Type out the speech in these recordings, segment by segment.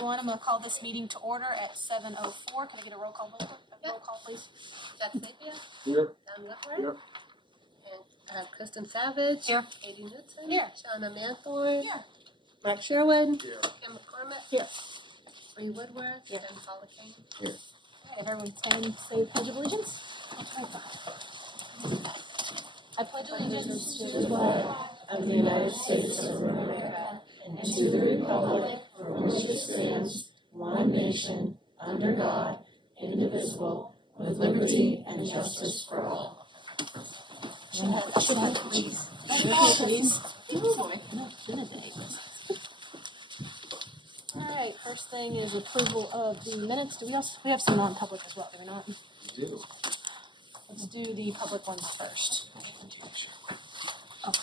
everyone. I'm going to call this meeting to order at 7:04. Can I get a roll call, roll call, please? Jack Napier. Here. Don Whitworth. Here. And I have Kristen Savage. Here. Katie Newton. Here. Shauna Manthorn. Here. Mark Sherwood. Here. Kim McCormick. Here. Bree Woodworth. Here. And Paula Kane. All right, everyone stand, say the Pledge of Allegiance. I pledge allegiance to the flag of the United States of America and to the republic for which it stands, one nation, under God, indivisible, with liberty and justice for all. Should have please. Please. All right, first thing is approval of the minutes. Do we have some non-public as well, do we not? We do. Let's do the public ones first. Okay.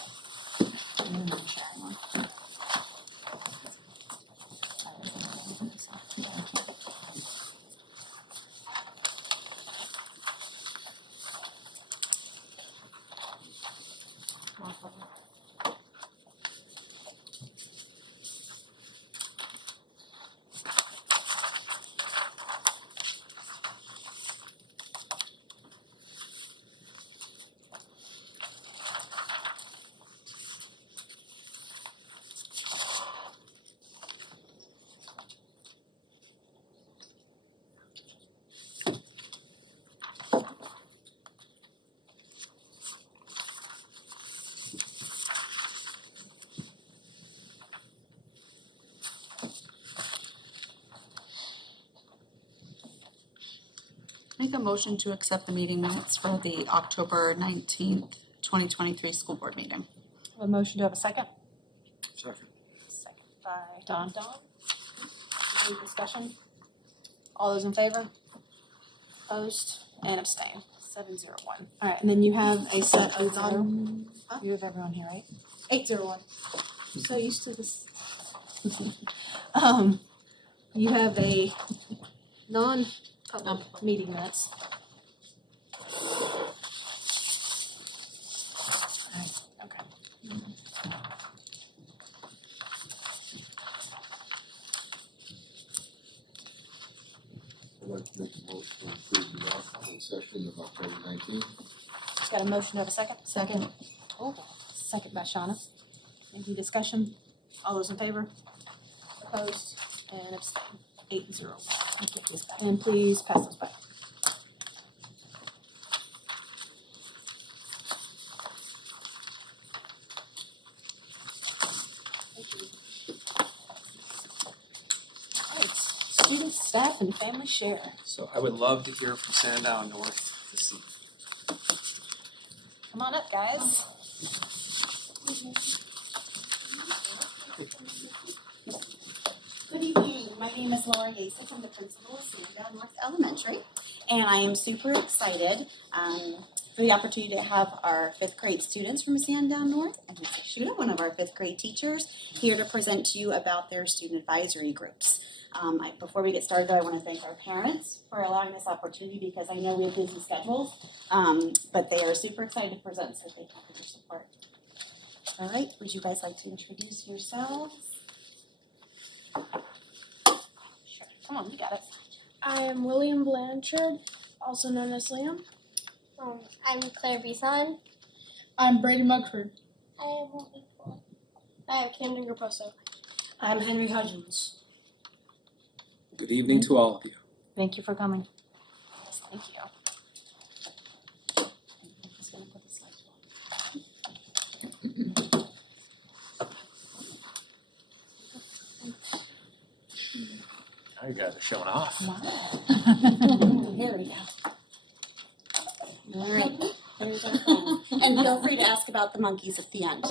Make a motion to accept the meeting minutes for the October 19th, 2023 school board meeting. A motion to have a second? Second. Second by Don. Any discussion? All those in favor? Opposed and abstain. 701. All right, and then you have a set of you have everyone here, right? 801. I'm so used to this. You have a non-public meeting minutes. All right, okay. I'd like to make a motion to approve the non-public session of October 19th. Just got a motion to have a second? Second. Oh, second by Shauna. Any discussion? All those in favor? Opposed and abstain. 801. And please pass those back. Thank you. All right, students, staff, and family share. So I would love to hear from Sandown North this evening. Come on up, guys. Good evening. My name is Laura Yasek. I'm the principal of Sandown North Elementary, and I am super excited for the opportunity to have our 5th grade students from Sandown North and Ms. Shuda, one of our 5th grade teachers, here to present to you about their student advisory groups. Before we get started, though, I want to thank our parents for allowing this opportunity because I know we have busy schedules, but they are super excited to present, so thank you for your support. All right, would you guys like to introduce yourselves? Sure. Come on, you got it. I am William Blanchard, also known as Liam. I'm Claire Bison. I'm Brady Mugford. I am Holly Ford. I am Camden Graposo. I'm Henry Hudgens. Good evening to all of you. Thank you for coming. Yes, thank you. Now you guys are showing off. Here we go. All right, there's our phone. And feel free to ask about the monkeys at the end.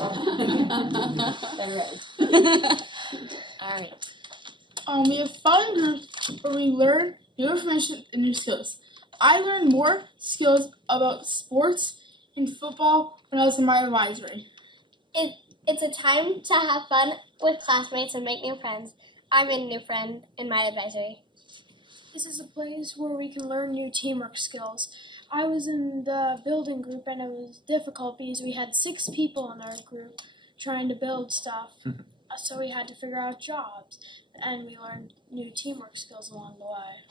They're ready. All right. We have 5 groups where we learn new information and new skills. I learned more skills about sports and football when I was in my advisory. It's a time to have fun with classmates and make new friends. I made a new friend in my advisory. This is a place where we can learn new teamwork skills. I was in the building group and it was difficult because we had 6 people in our group trying to build stuff. so we had to figure out jobs, and we learned new teamwork skills along the way.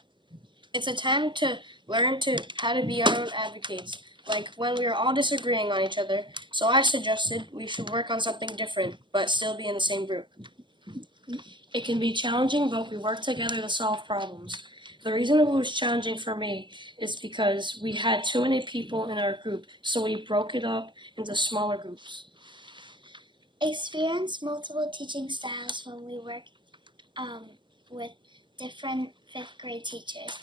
It's a time to learn how to be our own advocates, like when we were all disagreeing on each other, so I suggested we should work on something different, but still be in the same group. It can be challenging, but we work together to solve problems. The reason it was challenging for me is because we had too many people in our group, so we broke it up into smaller groups. Experience multiple teaching styles when we work with different 5th grade teachers.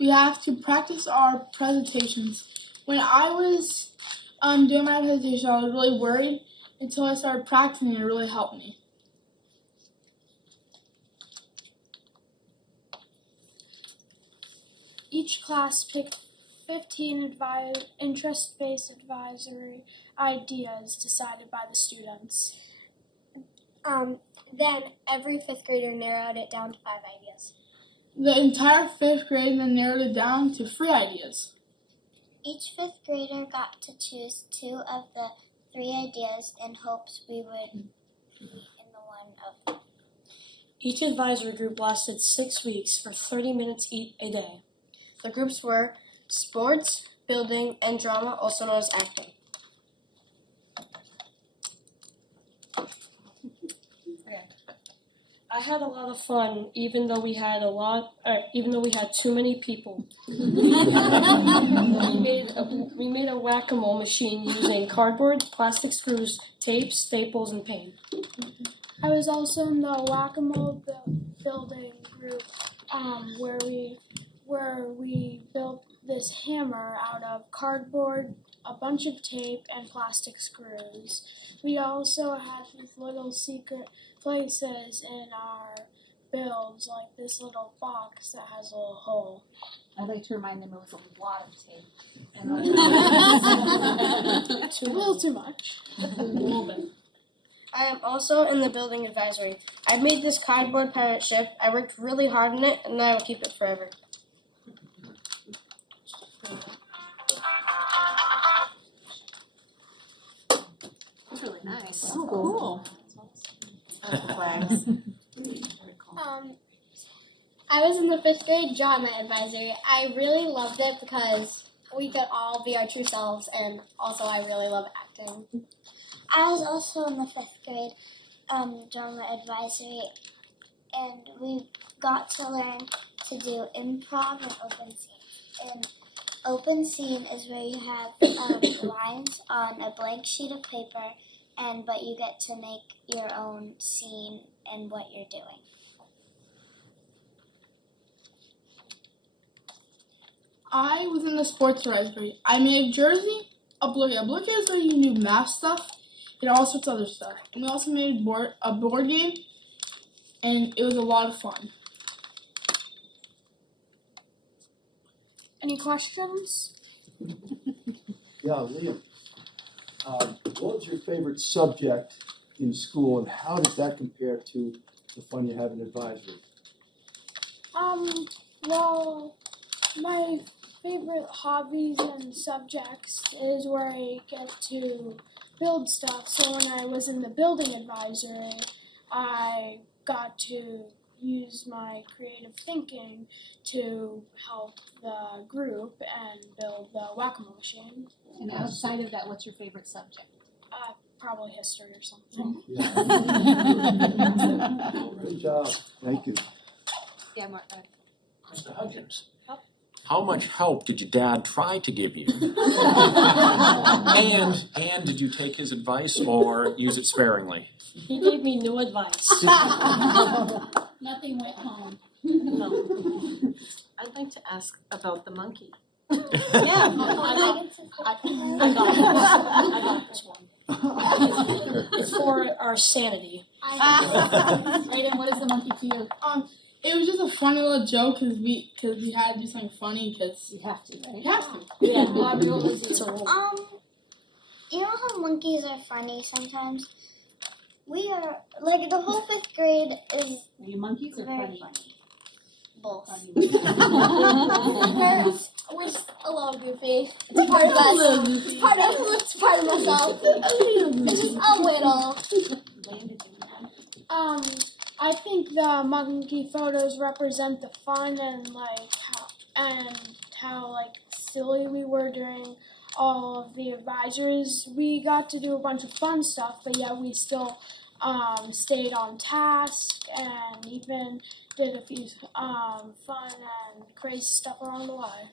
We have to practice our presentations. When I was doing my presentation, I was really worried until I started practicing, and it really helped me. Each class picked 15 interest-based advisory ideas decided by the students. Then every 5th grader narrowed it down to 5 ideas. The entire 5th grade then narrowed it down to 3 ideas. Each 5th grader got to choose 2 of the 3 ideas in hopes we would be in the one of. Each advisory group lasted 6 weeks for 30 minutes each a day. The groups were sports, building, and drama, also known as acting. I had a lot of fun, even though we had too many people. we made a whack-a-mole machine using cardboard, plastic screws, tape, staples, and paint. I was also in the whack-a-mole building group where we built this hammer out of cardboard, a bunch of tape, and plastic screws. We also had these little secret places in our builds, like this little box that has a little hole. I'd like to remind them it was a lot of tape. A little too much. A little bit. I am also in the building advisory. I made this cardboard pirate ship. I worked really hard on it, and I will keep it forever. That's really nice. Oh, cool. I was in the 5th grade drama advisory. I really loved it because we could all be our true selves, and also I really love acting. I was also in the 5th grade drama advisory, and we got to learn to do improv and open scenes. And open scene is where you have lines on a blank sheet of paper, but you get to make your own scene and what you're doing. I was in the sports advisory. I made a jersey, a blanket. A blanket is where you can do math stuff and all sorts of other stuff. And we also made a board game, and it was a lot of fun. Any questions? Yeah, Liam. What was your favorite subject in school, and how did that compare to the fun you have in advisory? Well, my favorite hobbies and subjects is where I get to build stuff. So when I was in the building advisory, I got to use my creative thinking to help the group and build the whack-a-mole machine. And outside of that, what's your favorite subject? Probably history or something. Yeah. Good job. Thank you. Yeah, Martha. Mr. Hudgens, how much help did your dad try to give you? and did you take his advice or use it sparingly? He gave me new advice. Nothing went home. No. I'd like to ask about the monkey. I got this one. It's for our sanity. Aiden, what is the monkey to you? It was just a funny little joke because we had to do something funny because You have to, right? you have to. Yeah, a lot of people listen to You know how monkeys are funny sometimes? We are, like, the whole 5th grade is Are you monkeys or very funny? funny. Both. Funny. We're just a little goofy. It's part of us. It's part of myself. Just a little. I think the monkey photos represent the fun and how like silly we were during all of the advisors. We got to do a bunch of fun stuff, but yet we still stayed on task and even did a few fun and crazy stuff along the way.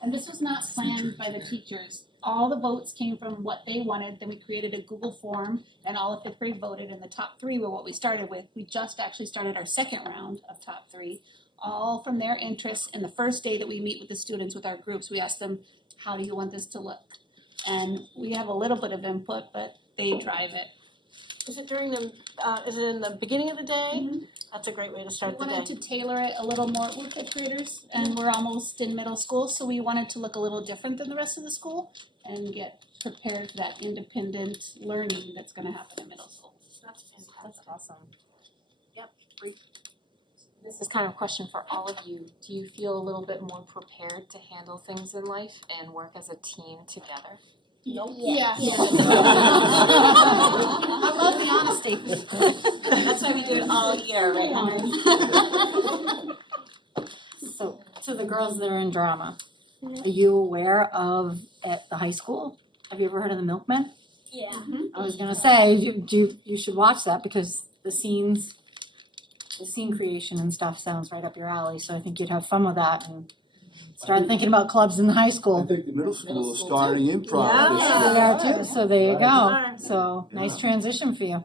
And this was not planned by the teachers. All the votes came from what they wanted, then we created a Google form and all of fifth grade voted and the top 3 were what we started with. We just actually started our second round of top 3, all from their interests. And the first day that we meet with the students with our groups, we ask them, how do you want this to look? And we have a little bit of input, but they drive it. Is it during the, is it in the beginning of the day? Mm-hmm. That's a great way to We start the day. wanted to tailor it a little more, we're fifth graders and we're almost in middle school, so we wanted to look a little different than the rest of the school and get prepared for that independent learning that's gonna happen in middle school. That's fantastic. That's awesome. This is kind of a question for all of you. Do you feel a little bit more prepared to handle things in life and work as a team together? Nope. Yeah. I love the honesty. That's why we do it all year, right, Helen? So, to the girls that are in drama, are you aware of at the high school? Have you ever heard of the Milkmen? Yeah. I was gonna say, you should watch that because the scene creation and stuff sounds right up your alley, so I think you'd have fun with that and start thinking about clubs in the high I school. think the middle school is starting improv this They year. are too, so there you go. So, nice transition for you.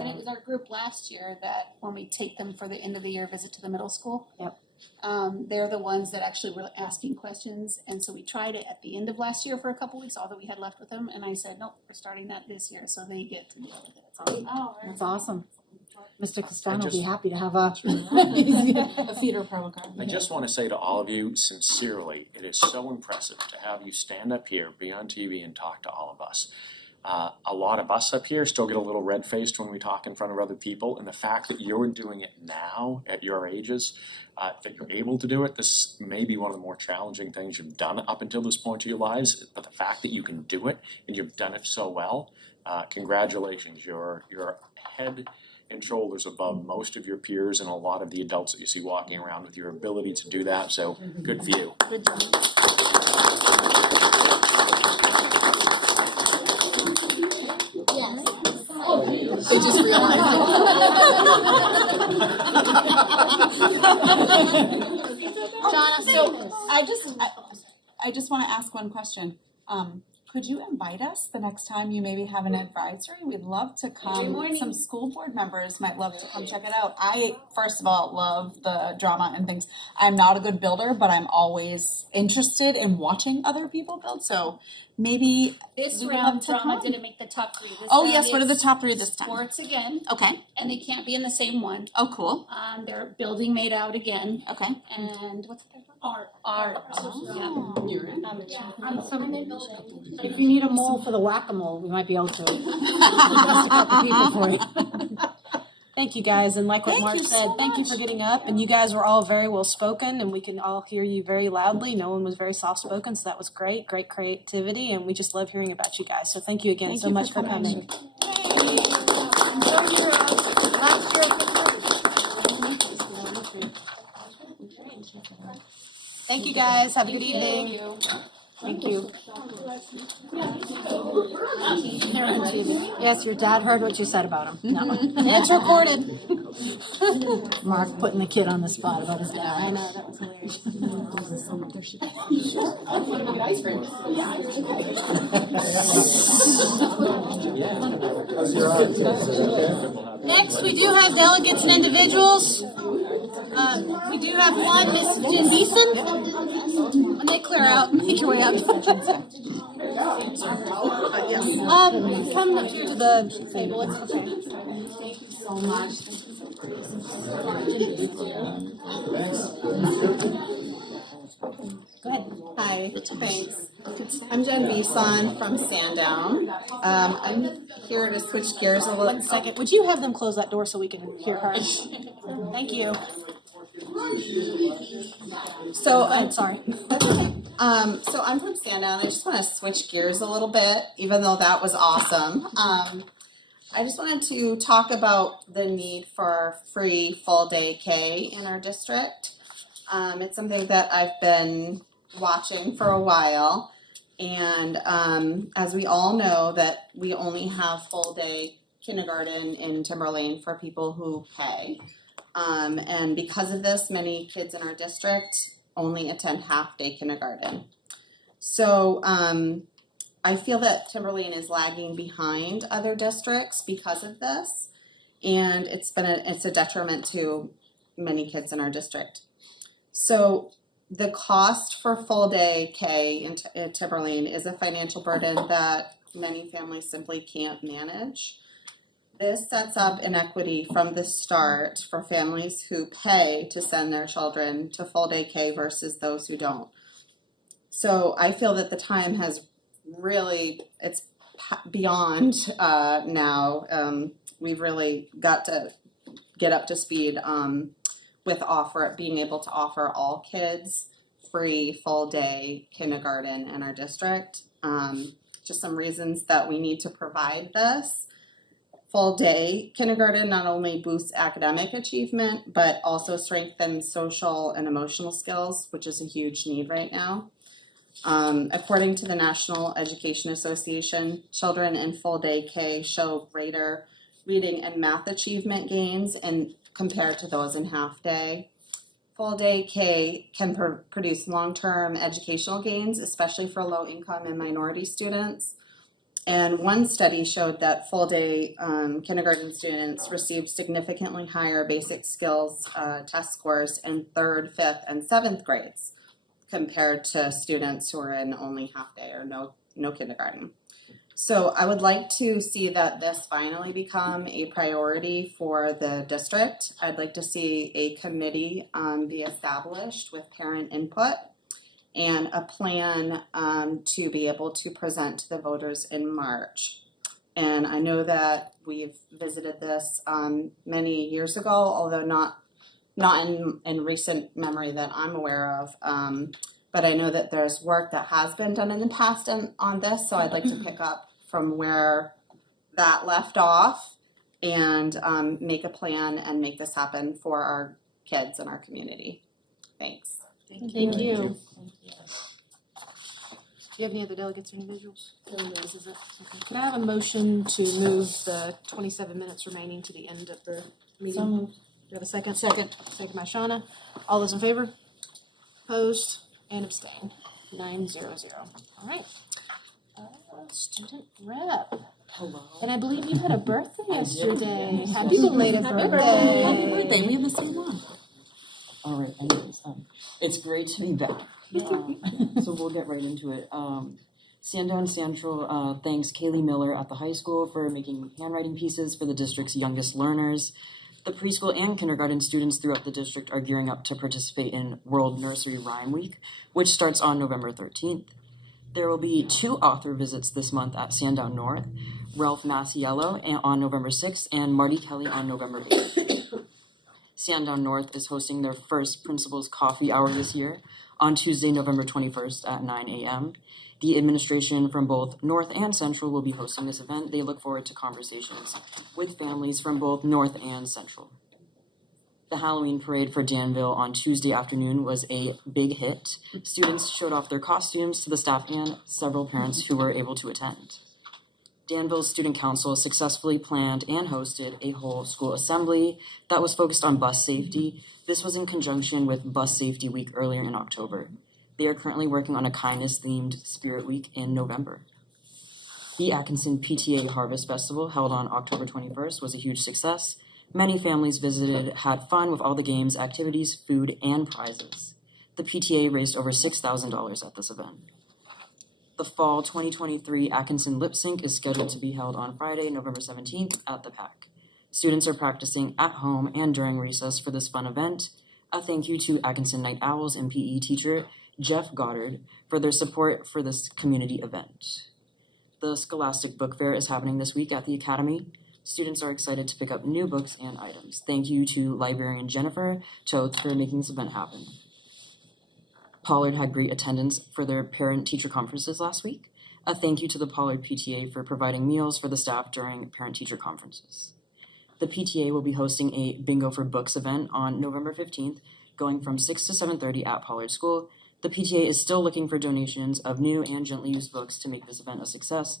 And it was our group last year that when we take them for the end of the year visit to the middle school. Yep. They're the ones that actually were asking questions, and so we tried it at the end of last year for a couple weeks, all that we had left with them, and I said, nope, we're starting that this year, so they get to deal with it. Oh, that's awesome. Mr. Castano will be just- happy to have a. A theater program. I just want to say to all of you sincerely, it is so impressive to have you stand up here, be on TV, and talk to all of us. A lot of us up here still get a little red-faced when we talk in front of other people, and the fact that you're doing it now at your ages, that you're able to do it, this may be one of the more challenging things you've done up until this point of your lives, but the fact that you can do it and you've done it so well, congratulations. You're head and shoulders above most of your peers and a lot of the adults that you see walking around with your ability to do that, so good for you. Good job. Yes. So just realizing. Donna, so I just wanna ask one question. Could you invite us the next time you maybe have an advisory? We'd love to come. Some school board members might love to come check it out. I, first of all, love the drama and things. I'm not a good builder, but I'm always interested in watching other people build, so maybe This we would round, love to drama come. didn't make the top 3. This Oh, round yes, what are the is top 3 this time? Sports again, Okay, and they can't be in the same one. oh, cool, They're building made out again, okay. and what's the third one? Art. Oh. If you need a mole for the whack-a-mole, we might be able to. Just a couple people for you. Thank you guys, and like what Thank Mark you said, so thank you for much. getting up, and you guys were all very well spoken, and we can all hear you very loudly. No one was very soft spoken, so that was great creativity, and we just love hearing about you guys. So thank you again Thank so you much for for coming. Thank you guys. Have a good evening. Thank you. Yes, your dad heard what you said about him. No. It's recorded. Mark putting the kid on the spot about his I dad. know, that was hilarious. Next, we do have delegates and individuals. We do have one, Miss Jen Beeson. When they clear out, make your way up. Come up here to the table, it's okay. Thank you so much. Go ahead. Hi, thanks. I'm Jen Beeson from Sandown. I'm here to switch gears a little. 1 second, would you have them close that door so we can hear her? Thank you. So, I'm sorry. so I'm from Sandown. I just want to switch gears a little bit, even though that was awesome. I just wanted to talk about the need for free full day K in our district. It's something that I've been watching for a while. And as we all know that we only have full day kindergarten in Timberlane for people who pay. And because of this, many kids in our district only attend half day kindergarten. So I feel that Timberlane is lagging behind other districts because of this, and it's a detriment to many kids in our district. So the cost for full day K in Timberlane is a financial burden that many families simply can't manage. This sets up inequity from the start for families who pay to send their children to full day K versus those who don't. So I feel that the time has really, it's beyond now. We've really got to get up to speed with being able to offer all kids free full day kindergarten in our district. Just some reasons that we need to provide this. Full day kindergarten not only boosts academic achievement, but also strengthens social and emotional skills, which is a huge need right now. According to the National Education Association, children in full day K show greater reading and math achievement gains compared to those in half day. Full day K can produce long-term educational gains, especially for low-income and minority students. And one study showed that full day kindergarten students received significantly higher basic skills test scores in 3rd, 5th, and 7th grades compared to students who are in only half day or no kindergarten. So I would like to see that this finally become a priority for the district. I'd like to see a committee be established with parent input and a plan to be able to present to the voters in March. And I know that we've visited this many years ago, although not in recent memory that I'm aware of. But I know that there's work that has been done in the past on this, so I'd like to pick up from where that left off and make a plan and make this happen for our kids and our community. Thanks. Thank you. Do you have any other delegates or individuals? This is it. Okay. Could I have a motion to move the 27 minutes remaining to the end of the meeting? So moved. Do you have a second? Second by Shauna. All those in favor? Opposed? And abstain. 9-0-0. All right. Student rep. Hello. And I believe you had a birthday yesterday. Yes. Happy belated birthday. Happy birthday. We have the same one. All right. Anyways, it's great to be back. So we'll get right into it. Sandown Central thanks Kaylee Miller at the high school for making handwriting pieces for the district's youngest learners. The preschool and kindergarten students throughout the district are gearing up to participate in World Nursery Rhyme Week, which starts on November 13th. There will be 2 author visits this month at Sandown North, Ralph Masiello on November 6th and Marty Kelly on November 8th. Sandown North is hosting their first Principal's Coffee Hour this year on Tuesday, November 21st at 9 a.m. The administration from both North and Central will be hosting this event. They look forward to conversations with families from both North and Central. The Halloween parade for Danville on Tuesday afternoon was a big hit. Students showed off their costumes to the staff and several parents who were able to attend. Danville's Student Council successfully planned and hosted a whole school assembly that was focused on bus safety. This was in conjunction with Bus Safety Week earlier in October. They are currently working on a kindness-themed Spirit Week in November. The Atkinson PTA Harvest Festival, held on October 21st, was a huge success. Many families visited, had fun with all the games, activities, food, and prizes. The PTA raised over $6,000 at this event. The Fall 2023 Atkinson Lip Sync is scheduled to be held on Friday, November 17th at the PAC. Students are practicing at home and during recess for this fun event. A thank you to Atkinson Night Owls and PE teacher Jeff Goddard for their support for this community event. The Scholastic Book Fair is happening this week at the Academy. Students are excited to pick up new books and items. Thank you to librarian Jennifer Toth for making this event happen. Pollard had great attendance for their parent-teacher conferences last week. A thank you to the Pollard PTA for providing meals for the staff during parent-teacher conferences. The PTA will be hosting a Bingo for Books event on November 15th, going from 6 to 7:30 at Pollard School. The PTA is still looking for donations of new and gently used books to make this event a success.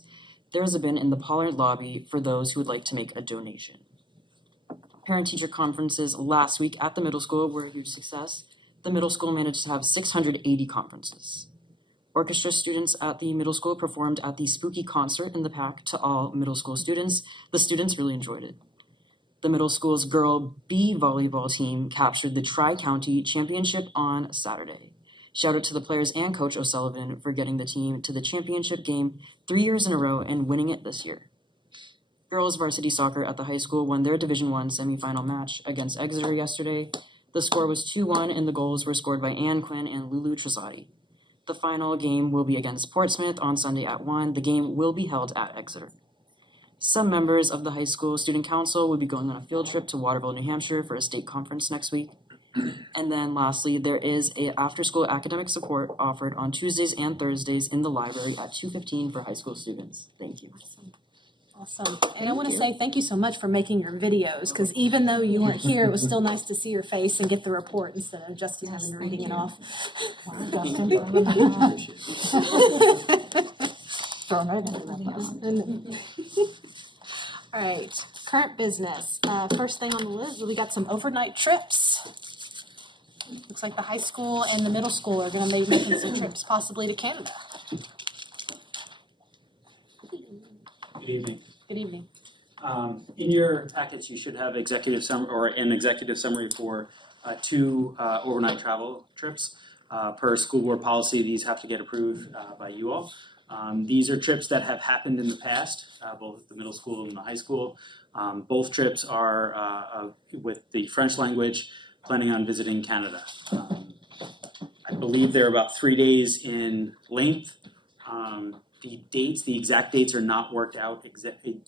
There is a bin in the Pollard lobby for those who would like to make a donation. Parent-teacher conferences last week at the middle school were a huge success. The middle school managed to have 680 conferences. Orchestra students at the middle school performed at the spooky concert in the park to all middle school students. The students really enjoyed it. The middle school's girl B volleyball team captured the Tri-County Championship on Saturday. Shout out to the players and Coach O'Sullivan for getting the team to the championship game 3 years in a row and winning it this year. Girls varsity soccer at the high school won their Division I semifinal match against Exeter yesterday. The score was 2-1 and the goals were scored by Ann Quinn and Lulu Trisati. The final game will be against Portsmouth on Sunday at 1. The game will be held at Exeter. Some members of the high school student council will be going on a field trip to Waterville, New Hampshire for a state conference next week. And then lastly, there is a after-school academic support offered on Tuesdays and Thursdays in the library at 2:15 for high school students. Thank you. Awesome. And I want to say thank you so much for making your videos, because even though you weren't here, it was still nice to see your face and get the report instead of just you having to reading it off. All right, current business. First thing on the list, we got some overnight trips. Looks like the high school and the middle school are going to be making some trips possibly to Canada. Good evening. Good evening. In your packets, you should have an executive summary for 2 overnight travel trips. Per school board policy, these have to get approved by you all. These are trips that have happened in the past, both the middle school and the high school. Both trips are with the French language, planning on visiting Canada. I believe they're about 3 days in length. The exact dates are not worked out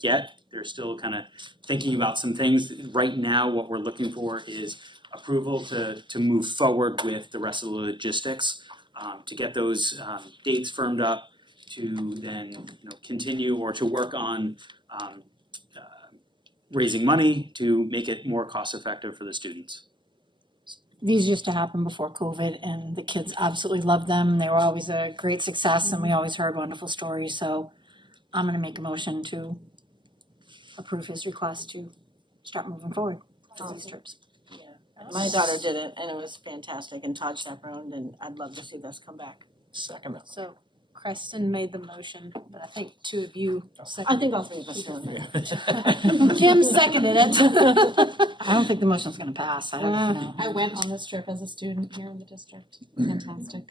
yet. They're still kind of thinking about some things. Right now, what we're looking for is approval to move forward with the rest of the logistics, to get those dates firmed up, to then continue or to work on raising money to make it more cost effective for the students. These used to happen before COVID, and the kids absolutely loved them. They were always a great success, and we always heard wonderful stories. So I'm going to make a motion to approve his request to start moving forward for these trips. My daughter did it, and it was fantastic, and Todd chaperoned, and I'd love to see this come back. Second that. So Preston made the motion, but I think 2 of you I seconded. think all 3 of us do. Jim seconded it. I don't think the motion's going to pass. I don't know. I went on this trip as a student here in the district. Fantastic.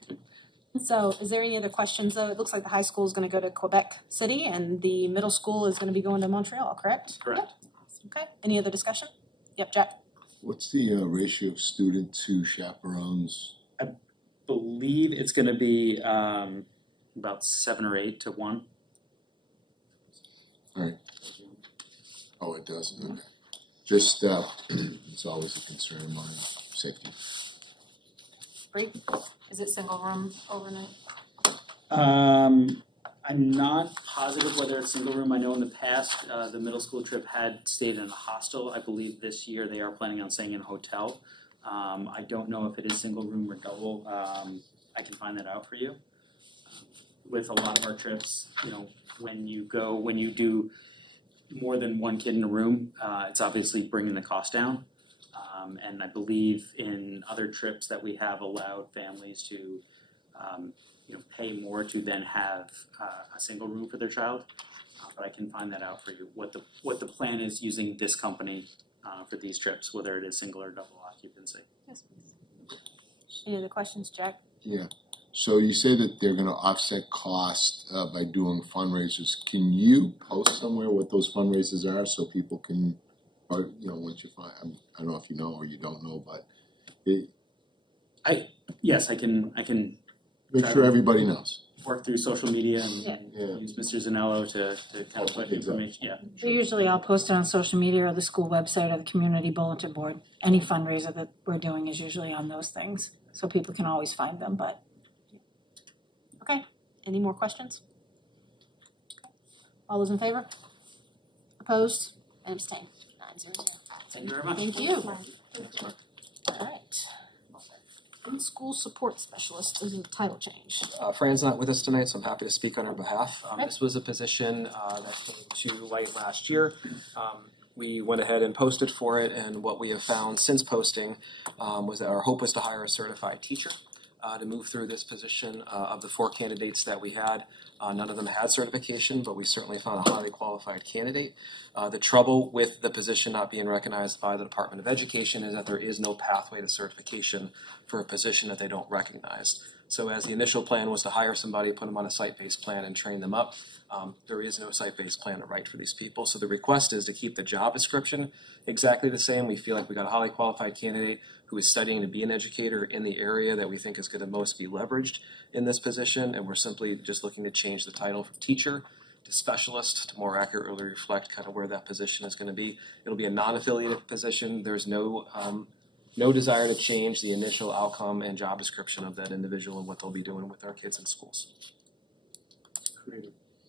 So is there any other questions though? It looks like the high school is going to go to Quebec City and the middle school is going to be going to Montreal, correct? Correct. Okay, any other discussion? Yep, Jack. What's the ratio of student to chaperones? Believe it's going to be about 7 or 8 to 1. Alright. Oh, it does, okay. Just, it's always a concern of mine, safety. Bree, is it single room overnight? I'm not positive whether it's single room. I know in the past, the middle school trip had stayed in a hostel. I believe this year they are planning on staying in a hotel. I don't know if it is single room or double. I can find that out for you. With a lot of our trips, when you do more than one kid in a room, it's obviously bringing the cost down. And I believe in other trips that we have allowed families to pay more to then have a single room for their child. But I can find that out for you, what the plan is using this company for these trips, whether it is single or double occupancy. Yes, please. Any other questions, Jack? Yeah, so you say that they're gonna offset cost by doing fundraisers. Can you post somewhere what those fundraisers are so people can, or, once you find, I don't know if you know or you don't know, but Yes, I can make sure everybody knows. work through social media and use Mr. Zanello to kind of put information, So usually I'll post it on social media or the school website or the community bulletin board. Any fundraiser that we're doing is usually on those things, so people can always find them, but. Okay, any more questions? All those in favor? Opposed? And abstained? 9-0-0. Thank you very much. Thank you. Alright. In-school support specialist is a title change. Fran's not with us tonight, so I'm happy to speak on her behalf. This was a position that came to light last year. We went ahead and posted for it, and what we have found since posting was that our hope was to hire a certified teacher to move through this position. Of the 4 candidates that we had, none of them had certification, but we certainly found a highly qualified candidate. The trouble with the position not being recognized by the Department of Education is that there is no pathway to certification for a position that they don't recognize. So as the initial plan was to hire somebody, put them on a site-based plan and train them up, there is no site-based plan to write for these people. So the request is to keep the job description exactly the same. We feel like we got a highly qualified candidate who is studying to be an educator in the area that we think is going to most be leveraged in this position, and we're simply just looking to change the title from teacher to specialist to more accurately reflect kind of where that position is going to be. It'll be a non-affiliated position. There's no desire to change the initial outcome and job description of that individual and what they'll be doing with our kids in schools.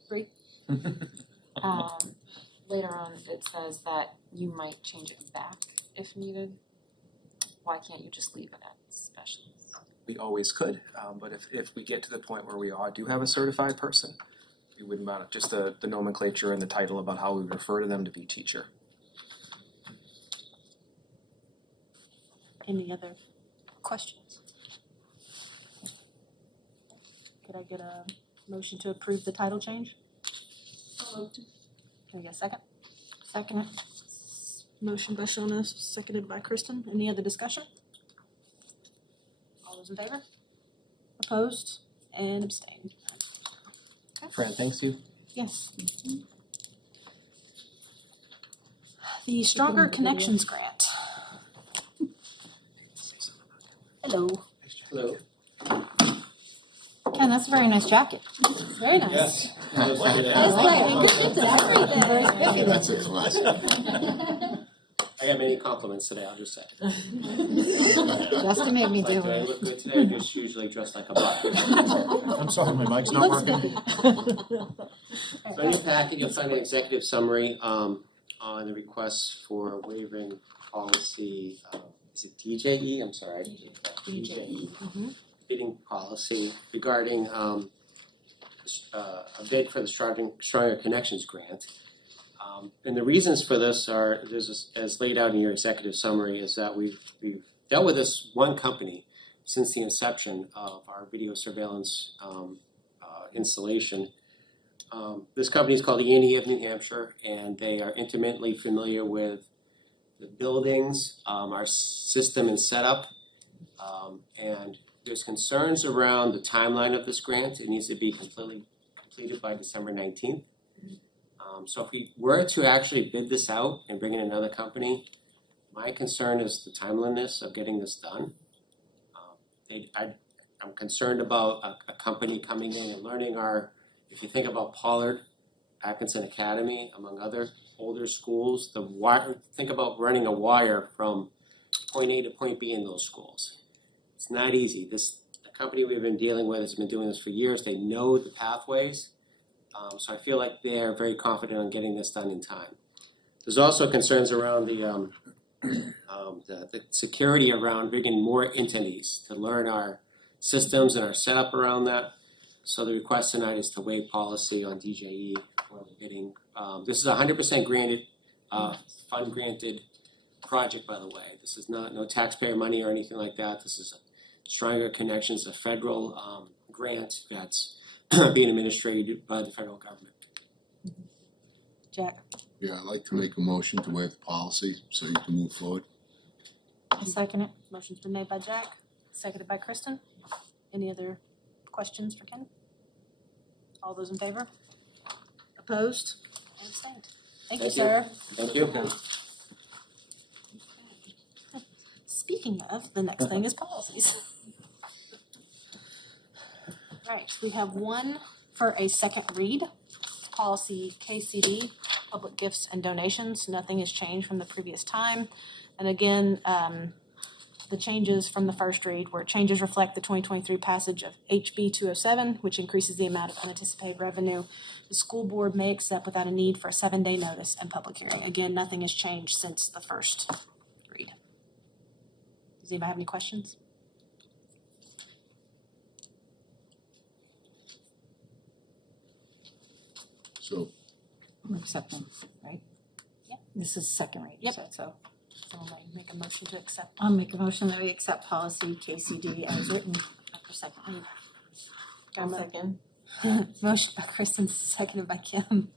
Great. Later on, it says that you might change it back if needed. Why can't you just leave it at specialist? We always could, but if we get to the point where we do have a certified person, it wouldn't matter, just the nomenclature and the title about how we refer to them to be teacher. Any other questions? Could I get a motion to approve the title change? Can I get a second? Second it. Motion by Shawna, seconded by Kristen. Any other discussion? All those in favor? Opposed? And abstained? Fran, thanks you. Yes. The Stronger Connections Grant. Hello. Hello. Ken, that's a very nice jacket. Very nice. Yes. That's great. That's a classic. I got many compliments today, I'll just say. Justin made me do Do I it. look good today? I just usually dress like a buck. I'm sorry, my mic's not working. So in your packet, you'll find an executive summary on the request for waiving policy, is it DJE? I'm sorry. DJE. Bidding policy regarding a bid for the Stronger Connections Grant. And the reasons for this are, as laid out in your executive summary, is that we've dealt with this one company since the inception of our video surveillance installation. This company is called E&E of New Hampshire, and they are intimately familiar with the buildings, our system and setup, and there's concerns around the timeline of this grant. It needs to be completed by December 19th. So if we were to actually bid this out and bring in another company, my concern is the timeliness of getting this done. I'm concerned about a company coming in and learning if you think about Pollard, Atkinson Academy, among other older schools, think about running a wire from point A to point B in those schools. It's not easy. The company we've been dealing with has been doing this for years. They know the pathways. So I feel like they're very confident on getting this done in time. There's also concerns around the security around bringing more entities to learn our systems and our setup around that. So the request tonight is to waive policy on DJE for bidding. This is 100% granted, fund granted project, by the way. This is no taxpayer money or anything like that. This is Stronger Connections, a federal grant that's being administered by the federal government. Jack? Yeah, I'd like to make a motion to waive the policy so you can move forward. I'll second it. Motion's been made by Jack, seconded by Kristen. Any other questions for Ken? All those in favor? Opposed? And abstained. Thank you, sir. Thank you. Speaking of, the next thing is policies. Right, we have one for a second read, policy KCD, public gifts and donations. Nothing has changed from the previous time. And again, the changes from the first read, where changes reflect the 2023 passage of HB 207, which increases the amount of unanticipated revenue the school board may accept without a need for a 7-day notice and public hearing. Again, nothing has changed since the first read. Does anybody have any questions? So We're accepting, right? Yep. This is second read, you Yep. said, so. Someone might make a motion to accept. I'll make a motion that we accept policy KCD as written after second read. Got a mo- Second. Motion by Kristen, seconded by Kim.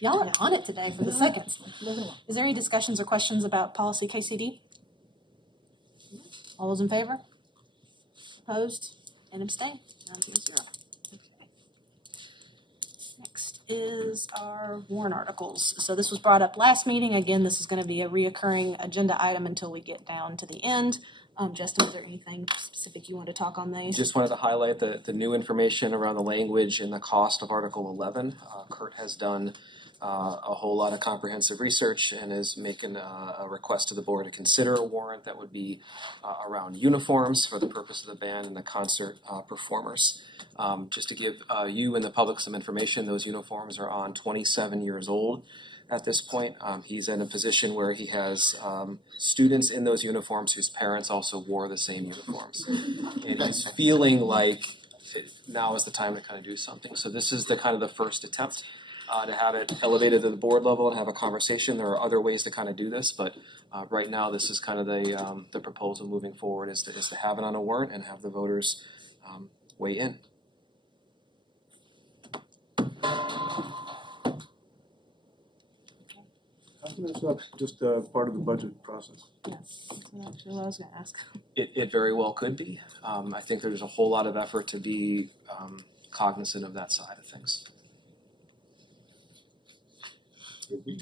Y'all are on it today for the seconds. Is there any discussions or questions about policy KCD? All those in favor? Opposed? And abstain? 9-0. Okay. Next is our warrant articles. So this was brought up last meeting. Again, this is gonna be a reoccurring agenda item until we get down to the end. Justin, is there anything specific you want to talk on these? Just wanted to highlight the new information around the language and the cost of Article 11. Kurt has done a whole lot of comprehensive research and is making a request to the board to consider a warrant that would be around uniforms for the purpose of the band and the concert performers. Just to give you and the public some information, those uniforms are on 27 years old at this point. He's in a position where he has students in those uniforms whose parents also wore the same uniforms. And he's feeling like now is the time to kind of do something. So this is the kind of the first attempt to have it elevated to the board level and have a conversation. There are other ways to kind of do this, but right now this is kind of the proposal moving forward is to have it on a warrant and have the voters weigh in. How come it's not just part of the budget process? Yes, that's what I was gonna ask. It very well could be. I think there's a whole lot of effort to be cognizant of that side of things. have we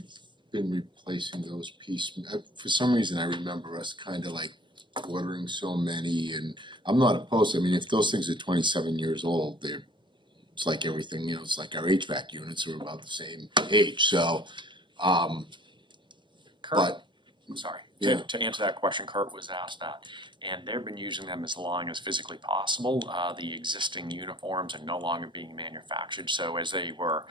been replacing those pieces? For some reason, I remember us kind of like ordering so many, and I'm not opposed. I mean, if those things are 27 years old, it's like everything, it's like our HVAC units are about the same age, so, Kurt, I'm sorry, yeah. to answer that question, Kurt was asked that, and they've been using them as long as physically possible. The existing uniforms are no longer being manufactured, so as they were,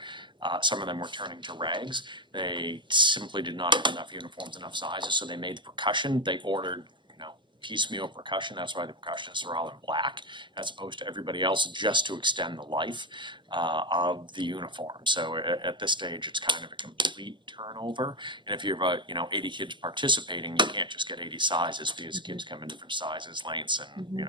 some of them were turning to rags, they simply did not have enough uniforms, enough sizes, so they made percussion, they ordered, piecemeal percussion. That's why the percussionists are all in black, as opposed to everybody else, just to extend the life of the uniform. So at this stage, it's kind of a complete turnover. And if you have 80 kids participating, you can't just get 80 sizes because kids come in different sizes, lengths, and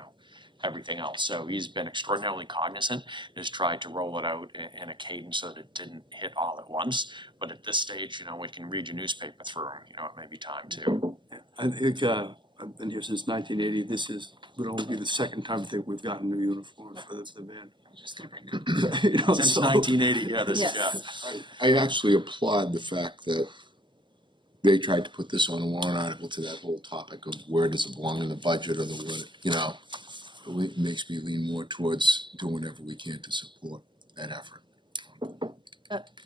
everything else. So he's been extraordinarily cognizant. Has tried to roll it out in a cadence so that it didn't hit all at once. But at this stage, we can read your newspaper through. It may be time to. I think I've been here since 1980. This would only be the second time I think we've gotten new uniforms for the band. Since 1980, yeah, this is, yeah. I actually applaud the fact that they tried to put this on a warrant article to that whole topic of where does it belong in the budget or it makes me lean more towards doing whatever we can to support that effort.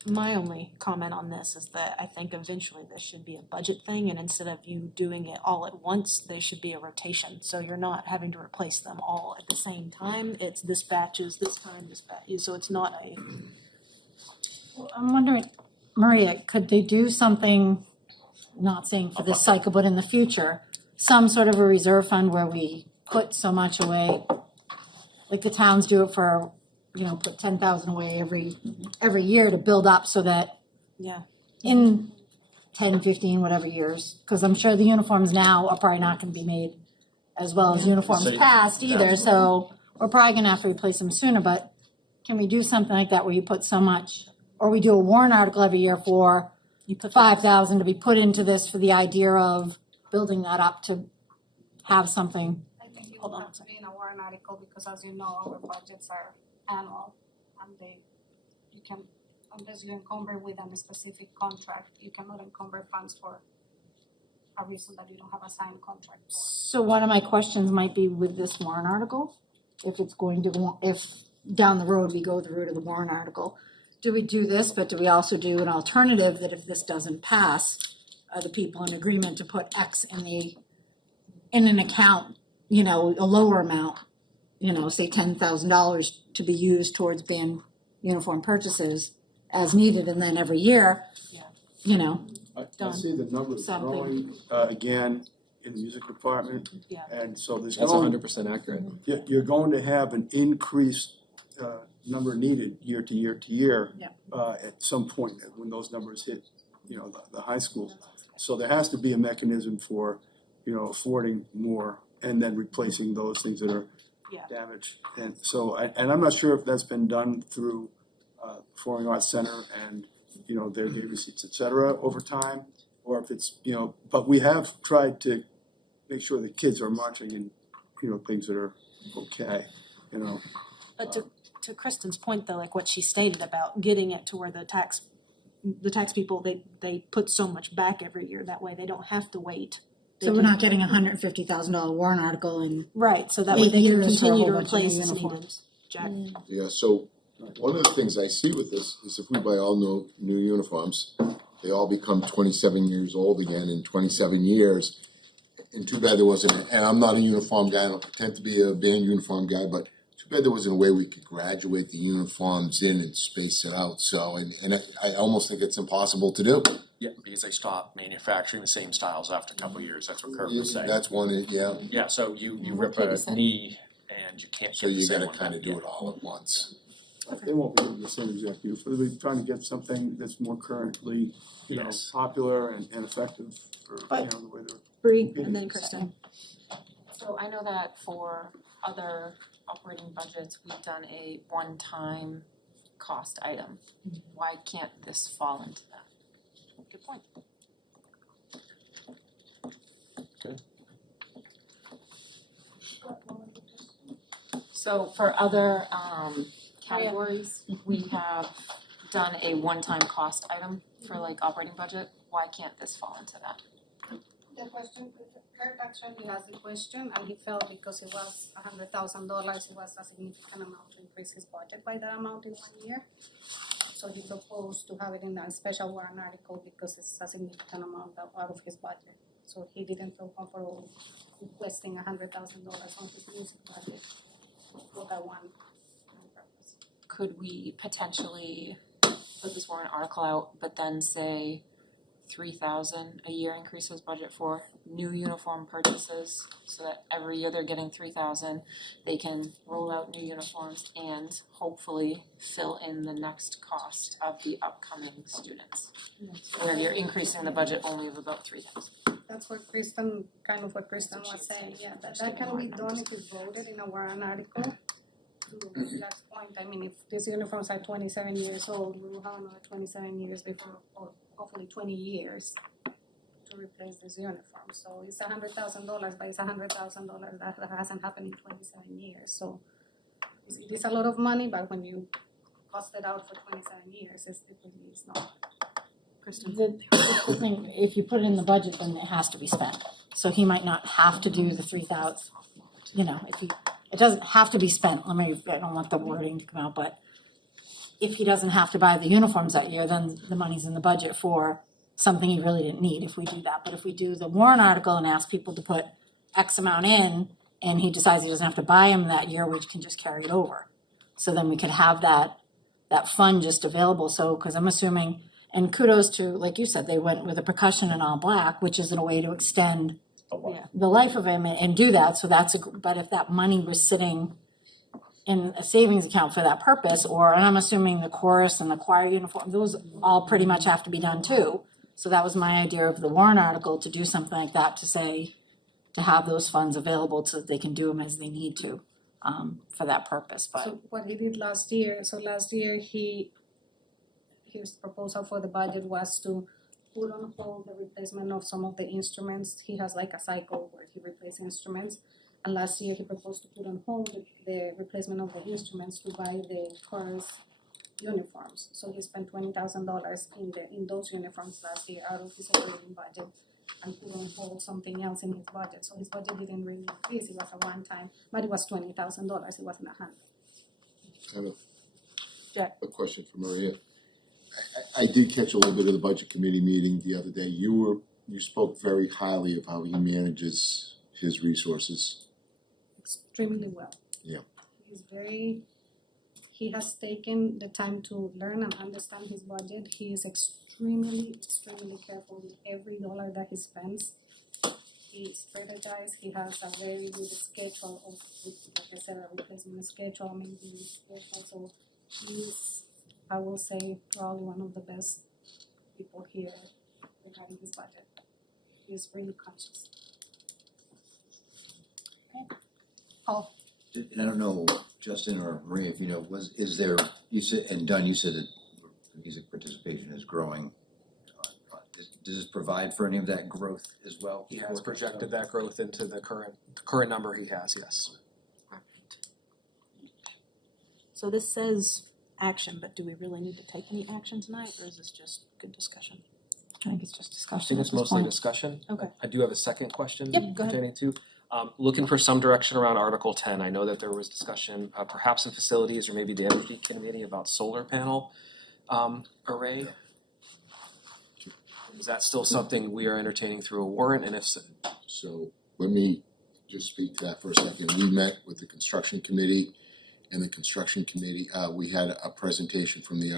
My only comment on this is that I think eventually this should be a budget thing, and instead of you doing it all at once, there should be a rotation. So you're not having to replace them all at the same time. It's this batch is this time, this batch is, so it's not a. I'm wondering, Maria, could they do something, not saying for this cycle, but in the future, some sort of a reserve fund where we put so much away, like the towns do it for, put 10,000 away every year to build up so that in 10, 15, whatever years, because I'm sure the uniforms now are probably not going to be made as well as uniforms past either, so we're probably going to have to replace them sooner, but can we do something like that where you put so much, or we do a warrant article every year for 5,000 to be put into this for the idea of building that up to have something? I think it will have to be in a warrant article because, as you know, our budgets are annual, and unless you encumber with a specific contract, you cannot encumber funds for a reason that you don't have a signed contract for. So one of my questions might be with this warrant article, if down the road we go the route of the warrant article, do we do this, but do we also do an alternative that if this doesn't pass, are the people in agreement to put X in the in an account, you know, a lower amount, you know, say $10,000 to be used towards band uniform purchases as needed, and then every year, you know, I done. see the numbers Something. growing, again, in the music department. Yeah. And so there's That's going, 100% accurate. you're going to have an increased, number needed year to year to year. Yeah. At some point when those numbers hit, you know, the high school. So there has to be a mechanism for, you know, affording more and then replacing those things that are Yeah. damaged. And so, and I'm not sure if that's been done through, Performing Arts Center and, you know, their gate receipts, et cetera, over time, or if it's, you know, but we have tried to make sure the kids are marching in, you know, things that are okay, you know. But to Kristen's point though, like what she stated about getting it to where the tax people, they put so much back every year, that way they don't have to wait. So we're not getting a $150,000 warrant article in Right, so that way 8 they can years for a continue whole to bunch of replace new as needed. uniforms. Jack? Yeah, so one of the things I see with this is if we buy all new uniforms, they all become 27 years old again in 27 years. And too bad there wasn't, and I'm not a uniform guy, I don't pretend to be a band uniform guy, but too bad there wasn't a way we could graduate the uniforms in and space it out. So, and I almost think it's impossible to do. Yeah, because they stop manufacturing the same styles after a couple of years, that's what Kurt was saying. That's one, yeah. Yeah, so you rip a knee and you can't So get the you same gotta one kind of back do yet. it all at once. They won't be doing the same exact use, but we're trying to get something that's more currently, you know, Yes. popular and effective for, you know, the way they're. Bree, and then Kristen. So I know that for other operating budgets, we've done a one-time cost item. Why can't this fall into that? Good point. So for other categories, we have done a one-time cost item for like operating budget. Why can't this fall into that? The question, Kurt actually has the question, and he felt because it was $100,000, it was a significant amount to increase his budget by that amount in 1 year. So he proposed to have it in a special warrant article because it's a significant amount out of his budget. So he didn't feel comfortable requesting $100,000 on his music budget for that one purpose. Could we potentially put this warrant article out, but then say $3,000 a year increase his budget for new uniform purchases, so that every year they're getting $3,000, they can roll out new uniforms and hopefully fill in the next cost of the upcoming students. Where you're increasing the budget only of about $3,000. That's what Kristen was saying, yeah, that can be done if it's voted in a warrant article. To that point, I mean, if these uniforms are 27 years old, we will have another 27 years before, or hopefully 20 years to replace this uniform. So it's $100,000, but it's $100,000 that hasn't happened in 27 years. So it is a lot of money, but when you cost it out for 27 years, it's not. Kristen? The thing, if you put it in the budget, then it has to be spent. So he might not have to do the 3,000, you know, it doesn't have to be spent. I don't want the wording to come out, but if he doesn't have to buy the uniforms that year, then the money's in the budget for something he really didn't need if we do that. But if we do the warrant article and ask people to put X amount in, and he decides he doesn't have to buy them that year, we can just carry it over. So then we could have that fund just available. So, because I'm assuming, and kudos to, like you said, they went with a percussion and all black, which is a way to extend the life of him and do that. So but if that money was sitting in a savings account for that purpose, and I'm assuming the chorus and the choir uniform, those all pretty much have to be done too. So that was my idea of the warrant article, to do something like that, to have those funds available so that they can do them as they need to, for that purpose. But So what he did last year, his proposal for the budget was to put on hold the replacement of some of the instruments. He has like a cycle where he replaces instruments. And last year he proposed to put on hold the replacement of the instruments to buy the chorus uniforms. So he spent $20,000 in those uniforms last year out of his operating budget, and put on hold something else in his budget. So his budget didn't really increase. It was a one-time, but it was $20,000. It wasn't $100,000. Kind of Jack. a question for Maria. I did catch a little bit of the budget committee meeting the other day. You spoke very highly of how he manages his resources? Extremely well. Yeah. He has taken the time to learn and understand his budget. He is extremely careful with every dollar that he spends. He is strategized. He has a very good schedule of, like I said, a replacement schedule, maintenance schedule. So he's, I will say, probably one of the best people here regarding his budget. He's really conscious. Okay. Paul. And I don't know, Justin or Maria, if you know, is there, you said, and Dunn, you said that music participation is growing. Does this provide for any of that growth as well? He has projected that growth into the current number he has, yes. So this says action, but do we really need to take any action tonight, or is this just good discussion? I think it's just I discussion think at it's this mostly point. discussion. Okay. I do have a second question Yep, go ahead. pertaining to, looking for some direction around Article 10. I know that there was discussion, perhaps in facilities or maybe the Energy Committee about solar panel array. Is that still something we are entertaining through a warrant, and if so? So let me just speak to that for a second. We met with the construction committee, and the construction committee, we had a presentation from the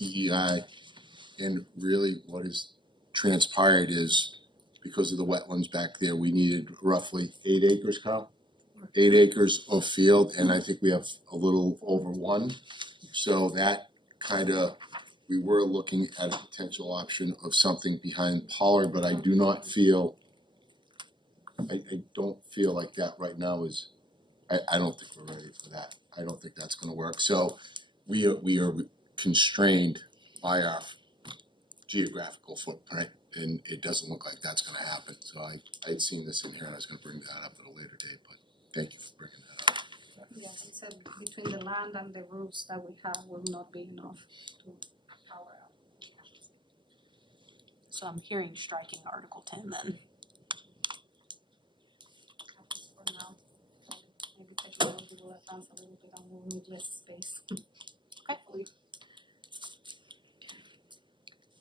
EEI, and really what has transpired is because of the wetlands back there, we needed roughly 8 acres, Kyle? 8 acres of field, and I think we have a little over 1. So that kind of, we were looking at a potential option of something behind Pollard, but I do not feel, I don't feel like that right now is, I don't think we're ready for that. I don't think that's gonna work. So we are constrained by our geographical footprint, and it doesn't look like that's gonna happen. So I'd seen this in here, and I was gonna bring that up at a later date, but thank you for bringing that up. Yeah, he said between the land and the roofs that we have will not be enough to power up. So I'm hearing striking Article 10 then. For now, maybe take a little bit of advance a little bit and we'll need less space. Okay.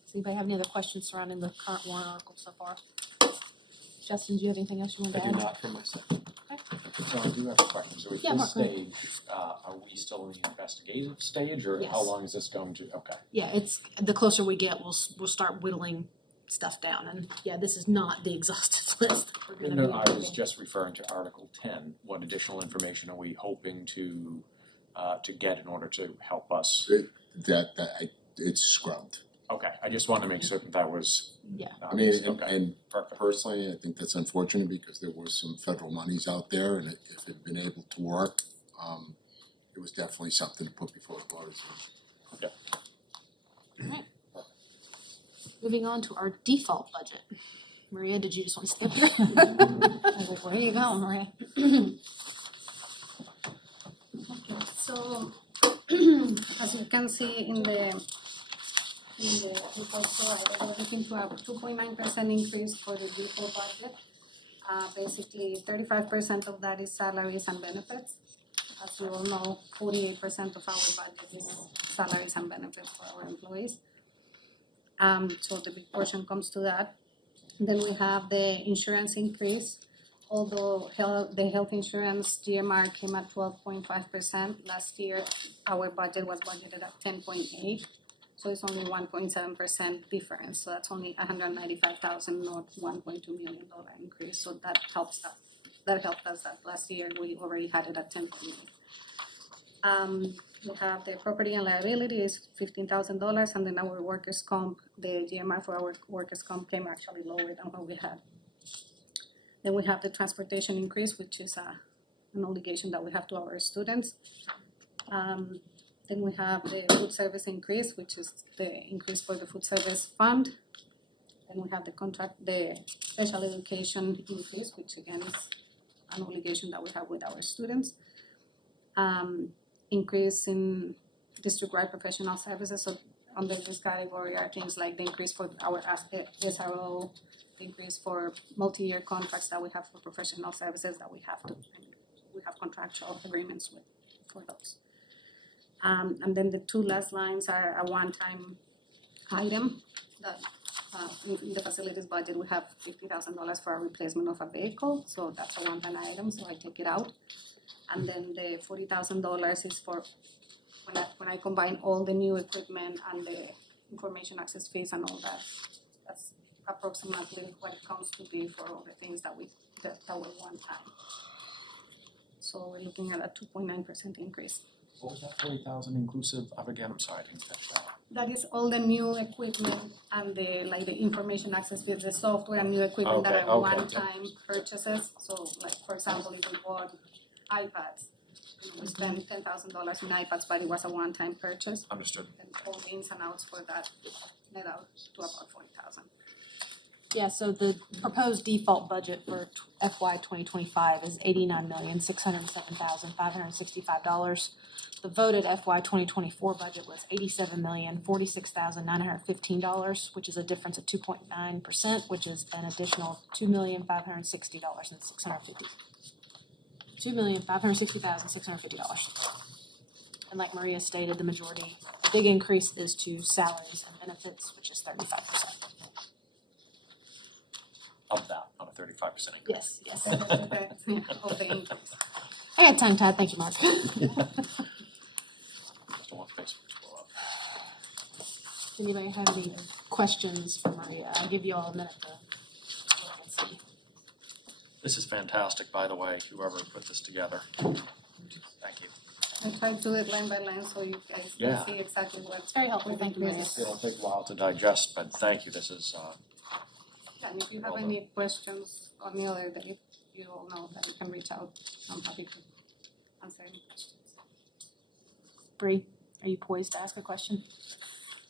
Does anybody have any other questions surrounding the current warrant article so far? Justin, do you have anything else you want to I add? do not from my side. So I do have a question. So at Yeah, this Mark, go ahead. stage, are we still in the investigative stage, or Yes. how long is this going to, okay. Yeah, it's, the closer we get, we'll start whittling stuff down, and yeah, this is not the exhaustive list. We're gonna No, be I was looking. just referring to Article 10. What additional information are we hoping to get in order to help us? It's scrubbed. Okay, I just wanted to make certain that was. Yeah. I mean, Okay. and personally, I think that's unfortunate because there was some federal monies out there, and if it had been able to work, it was definitely something to put before the voters. Alright. Moving on to our default budget. Maria, did you just want to skip here? I was like, where are you going, Maria? Okay, so as you can see in the report provided, we're looking to have a 2.9% increase for the default budget. Basically 35% of that is salaries and benefits. As you all know, 48% of our budget is salaries and benefits for our employees. So the big portion comes to that. Then we have the insurance increase. Although the health insurance GMR came at 12.5%, last year our budget was budgeted at 10.8%. So it's only 1.7% difference, so that's only $195,000, not $1.2 million increase, so that helps us. That helped us that last year we already had it at 10.8. We have the property and liability is $15,000, and then our workers' comp, the GMR for our workers' comp came actually lower than what we had. Then we have the transportation increase, which is an obligation that we have to our students. Then we have the food service increase, which is the increase for the food service fund. Then we have the special education increase, which again is an obligation that we have with our students. Increase in district-wide professional services, so under this category are things like the increase for our SRO, the increase for multi-year contracts that we have for professional services that we have contractual agreements with for those. And then the two last lines are a one-time item that in the facilities budget, we have $50,000 for a replacement of a vehicle, so that's a one-time item, so I take it out. And then the $40,000 is for when I combine all the new equipment and the information access fees and all that. That's approximately what it comes to be for all the things that were one time. So we're looking at a 2.9% increase. What was that 40,000 inclusive of again? I'm sorry, I didn't catch that. That is all the new equipment and the information access fees, the software and new equipment that Okay, are okay, one-time purchases. So like, for example, if we bought iPads, we spent $10,000 in iPads, but it was a one-time purchase. Understood. And all the ins and outs for that net out to about 40,000. Yeah, so the proposed default budget for FY 2025 is $89,607,565. The voted FY 2024 budget was $87,046,915, which is a difference of 2.9%, which is an additional $2,560,650. $2,560,650. And like Maria stated, the big increase is to salaries and benefits, which is 35%. Of that, on a 35% increase. Yes. Of the increase. I got tongue tied, thank you, Mark. Just don't want Facebook to blow up. Does anybody have any questions for Maria? I'll give you all a minute to look and see. This is fantastic, by the way, whoever put this together. Thank you. I tried to do it line by line so you guys Yeah. can see exactly what. It's very helpful, thank you, Maria. It'll take a while to digest, but thank you, this is, And if you have any questions on the other day, you all know that you can reach out. I'm happy to answer any questions. Bree, are you poised to ask a question?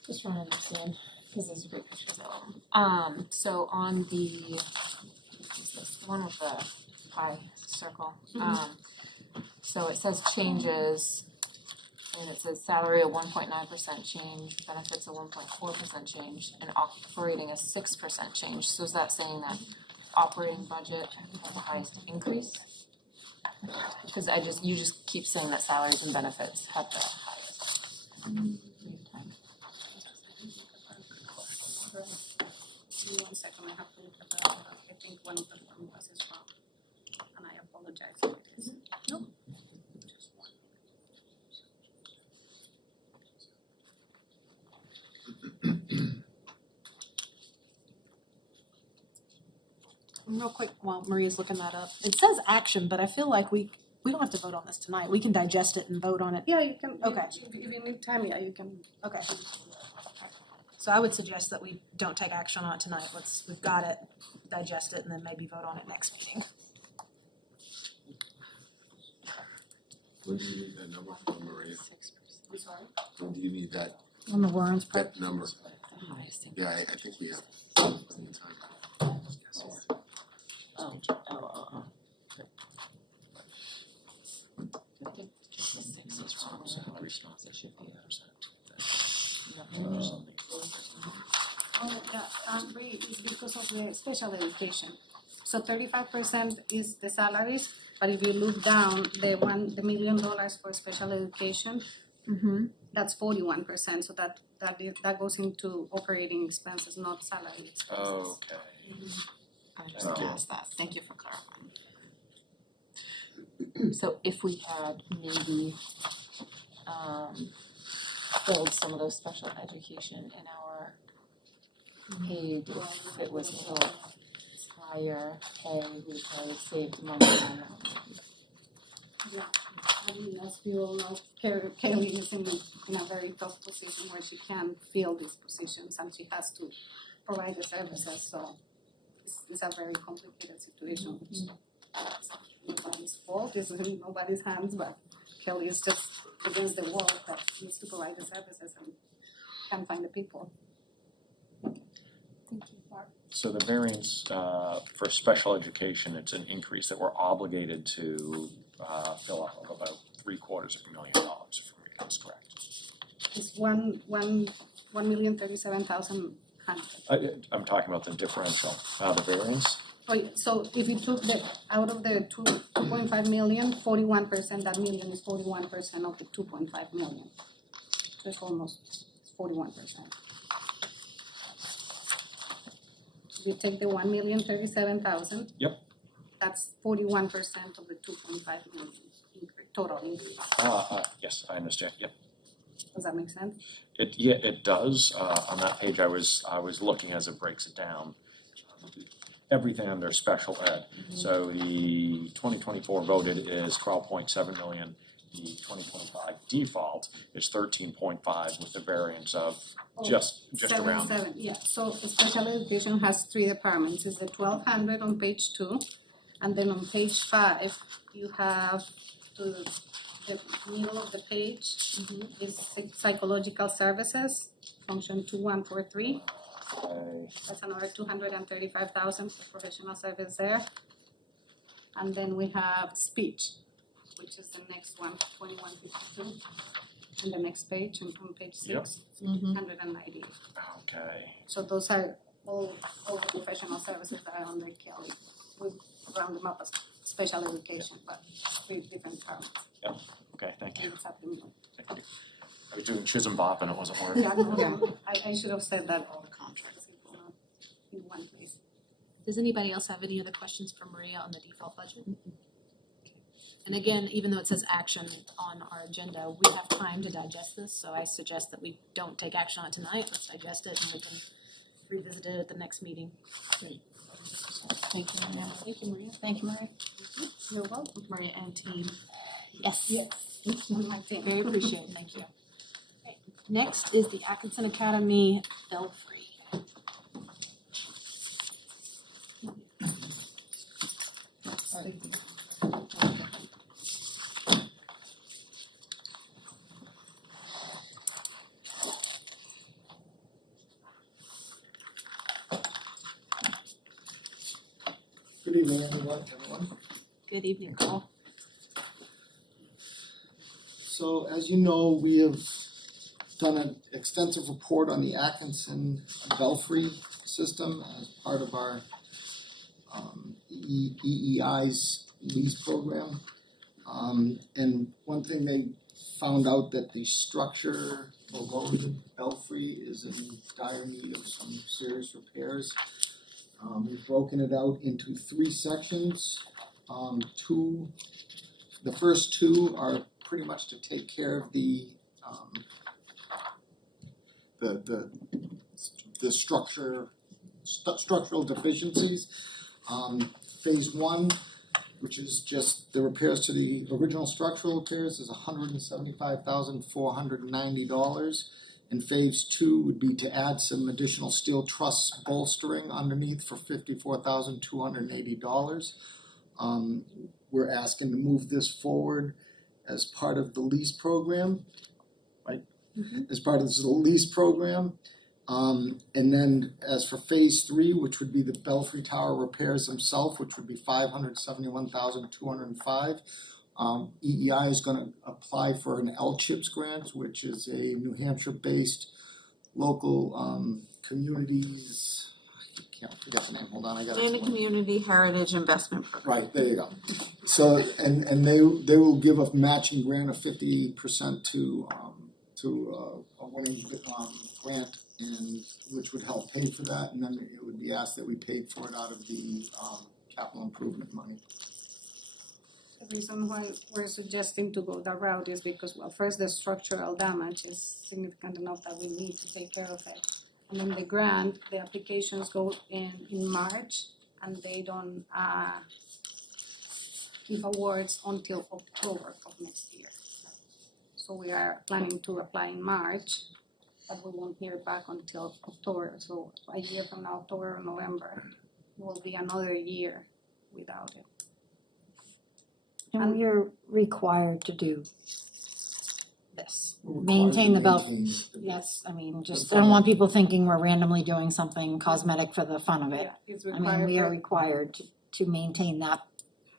Just trying to understand, because those are great pictures. So on the one with the pie circle, so it says changes, and it says salary a 1.9% change, benefits a 1.4% change, and operating a 6% change. So is that saying that operating budget has the highest increase? Because you just keep saying that salaries and benefits have the highest. Give me 1 second, I have to look at that. I think one of the formulas is wrong. And I apologize if it is. No. Real quick, while Maria's looking that up, it says action, but I feel like we don't have to vote on this tonight. We can digest it and vote on it. Yeah, you can. Okay. If you need time, yeah, you can. Okay. So I would suggest that we don't take action on it tonight. We've got it, digest it, and then maybe vote on it next meeting. When do you need that number from, Maria? I'm sorry. When do you need that, On the warrants part. that number? Yeah, I think we have plenty of time. Is because of the special education. So 35% is the salaries, but if you look down, the $1 million for special education, that's 41%. So that goes into operating expenses, not salary expenses. okay. I just asked that, thank you for clarifying. So if we had maybe filled some of those special education in our paid, if it was a little higher pay, we probably saved money on that. Yeah, I mean, as you all know, Kelly is in a very tough position where she can't fill these positions and she has to provide the services, so it's a very complicated situation. It's nobody's fault, it's in nobody's hands, but Kelly is just against the wall that needs to provide the services and can't find the people. Thank you, Barb. So the variance for special education, it's an increase that we're obligated to fill up of about $750,000, if that's correct. It's $1,037,100. I'm talking about the differential, the variance. So if you took out of the 2.5 million, 41%, that million is 41% of the 2.5 million. So it's almost 41%. you take the 1,037,000. Yep. That's 41% of the 2.5 million total increase. Yes, I understand, yep. Does that make sense? It does, on that page I was looking as it breaks it down. Everything under special ed, so the 2024 voted is 12.7 million, the 2025 default is 13.5 with the variance of just around. 7, yeah, so special education has 3 departments, it's the 1,200 on page 2, and then on page 5, you have the middle of the page is psychological services, function 2143. That's another 235,000 for professional service there. And then we have speech, which is the next one, 2152. And the next page, on page 6, 190. Okay. So those are all the professional services that are under Kelly. We round them up as special education, but 3 different terms. Yep, okay, thank you. It's up to me. Thank you. I was doing chism bop and it wasn't working. I should have said that all the contracts in one place. Does anybody else have any other questions for Maria on the default budget? And again, even though it says action on our agenda, we have time to digest this, so I suggest that we don't take action on it tonight, let's digest it and we can revisit it at the next meeting. Great. Thank you, Maria. Thank you, Maria. Thank you, Maria. You're welcome. Maria and team. Yes. It's on my team. Very appreciated, thank you. Okay. Next is the Atkinson Academy Belfry. Good evening, everyone. Good evening, Cole. So as you know, we have done an extensive report on the Atkinson Belfry system as part of our EEI's lease program. And one thing they found out that the structure below the belfry is in dire need of some serious repairs. We've broken it out into 3 sections. The first 2 are pretty much to take care of the structural deficiencies. Phase 1, which is just the repairs to the original structural repairs, is $175,490. And phase 2 would be to add some additional steel truss bolstering underneath for $54,280. We're asking to move this forward as part of the lease program, right? As part of the lease program. And then as for phase 3, which would be the Belfry Tower repairs themselves, which would be $571,205. EEI is gonna apply for an LCHIPS grant, which is a New Hampshire-based local communities, I can't forget the name, hold on, I got it. And a community heritage investment program. Right, there you go. So, and they will give a matching grant of 50% to a winning grant, and which would help pay for that, and then it would be asked that we paid for it out of the capital improvement money. The reason why we're suggesting to go that route is because, well, first, the structural damage is significant enough that we need to take care of it. And then the grant, the applications go in March, and they don't give awards until October of next year. So we are planning to apply in March, but we won't hear back until October. So a year from now, October or November, will be another year without it. And we are required to do this, maintain the belfry. Yes, I mean, just, I don't want people thinking we're randomly doing something cosmetic for the fun of it. Yeah, it's I mean, we are required to maintain that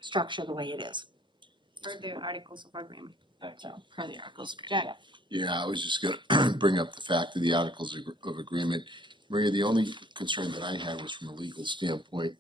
structure the way it is. per the articles of agreement. So, per the articles of agreement. Yeah, I was just gonna bring up the fact of the articles of agreement. Maria, the only concern that I had was from a legal standpoint.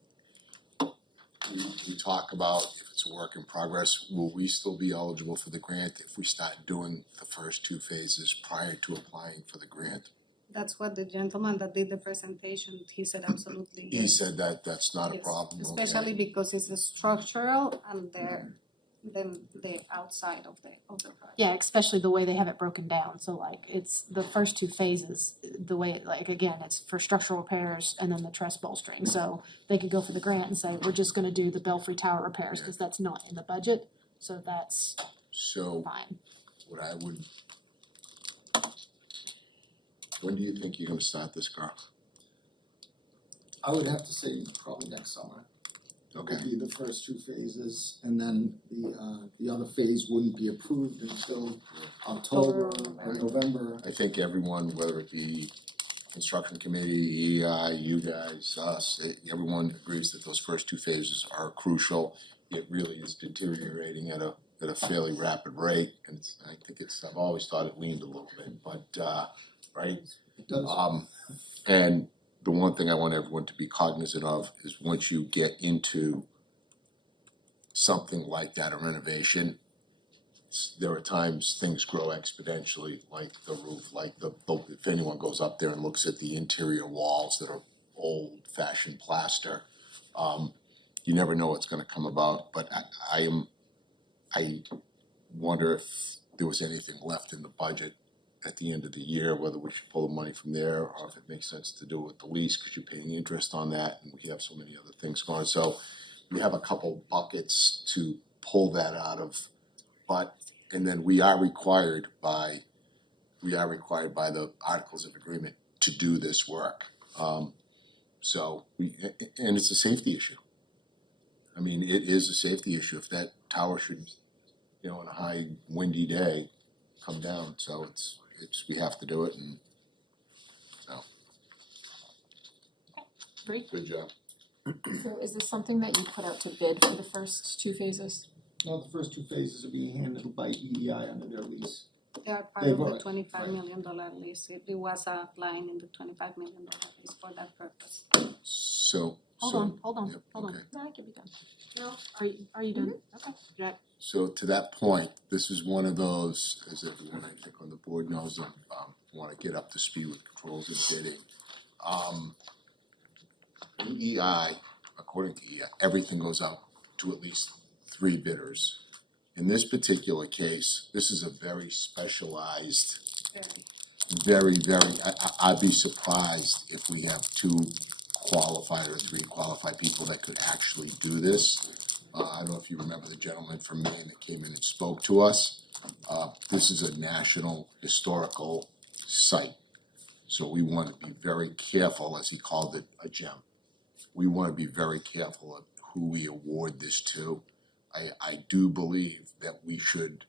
We talk about if it's a work in progress, will we still be eligible for the grant if we start doing the first 2 phases prior to applying for the grant? That's what the gentleman that did the presentation, he said absolutely He yes. said that that's not a Yes, problem, okay? especially because it's a structural and the outside of the project. Yeah, especially the way they have it broken down, so like, it's the first two phases, the way, like, again, it's for structural repairs and then the truss bolstering, so they could go for the grant and say, we're just gonna do the Belfry Tower repairs, cause that's not in the budget, so that's So fine. what I would, when do you think you're gonna start this, Carl? I would have to say probably next summer. Okay. Would be the first two phases, and then the other phase wouldn't be approved until October or November. I think everyone, whether it be construction committee, EI, you guys, us, everyone agrees that those first two phases are crucial. It really is deteriorating at a fairly rapid rate, and I've always thought it leaned a little bit, but, right? It does. And the one thing I want everyone to be cognizant of is once you get into something like that, a renovation, there are times things grow exponentially, like the roof, like if anyone goes up there and looks at the interior walls that are old-fashioned plaster, you never know what's gonna come about, but I wonder if there was anything left in the budget at the end of the year, whether we should pull the money from there or if it makes sense to do it with the lease, because you're paying interest on that and we have so many other things going. So you have a couple buckets to pull that out of, and then we are required by the Articles of Agreement to do this work. And it's a safety issue. I mean, it is a safety issue if that tower should, on a high windy day, come down, so we have to do it, and so. Great. Good job. So is this something that you put out to bid for the first two phases? No, the first two phases are being handled by EEI under their lease. They are part They've of the already- $25 million lease. It was a line in the $25 million lease for that purpose. So. Hold on. Yep, No, okay. I can be done. No, are you done? Okay, Jack. So to that point, this is one of those, as everyone I think on the board knows, wanna get up to speed with controls and bidding. EEI, according to EEI, everything goes out to at least 3 bidders. In this particular case, this is a very specialized, I'd be surprised if we have 2 qualified or 3 qualified people that could actually do this. I don't know if you remember the gentleman from Maine that came in and spoke to us. This is a national historical site. So we want to be very careful, as he called it, a gem. We want to be very careful of who we award this to. I do believe that we should,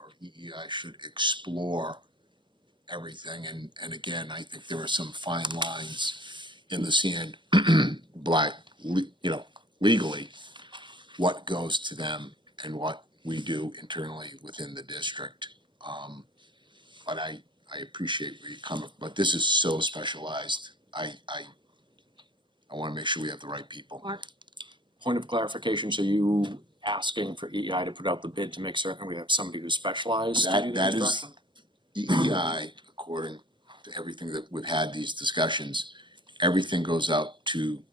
or EEI should explore everything, and again, I think there are some fine lines in the sand, legally, what goes to them and what we do internally within the district. But I appreciate where you're coming, but this is so specialized. I wanna make sure we have the right people. Mark? Point of clarification, so you asking for EEI to put out the bid to make certain we have somebody who's specialized to do the That is construction? EEI, according to everything that we've had these discussions, everything goes out to,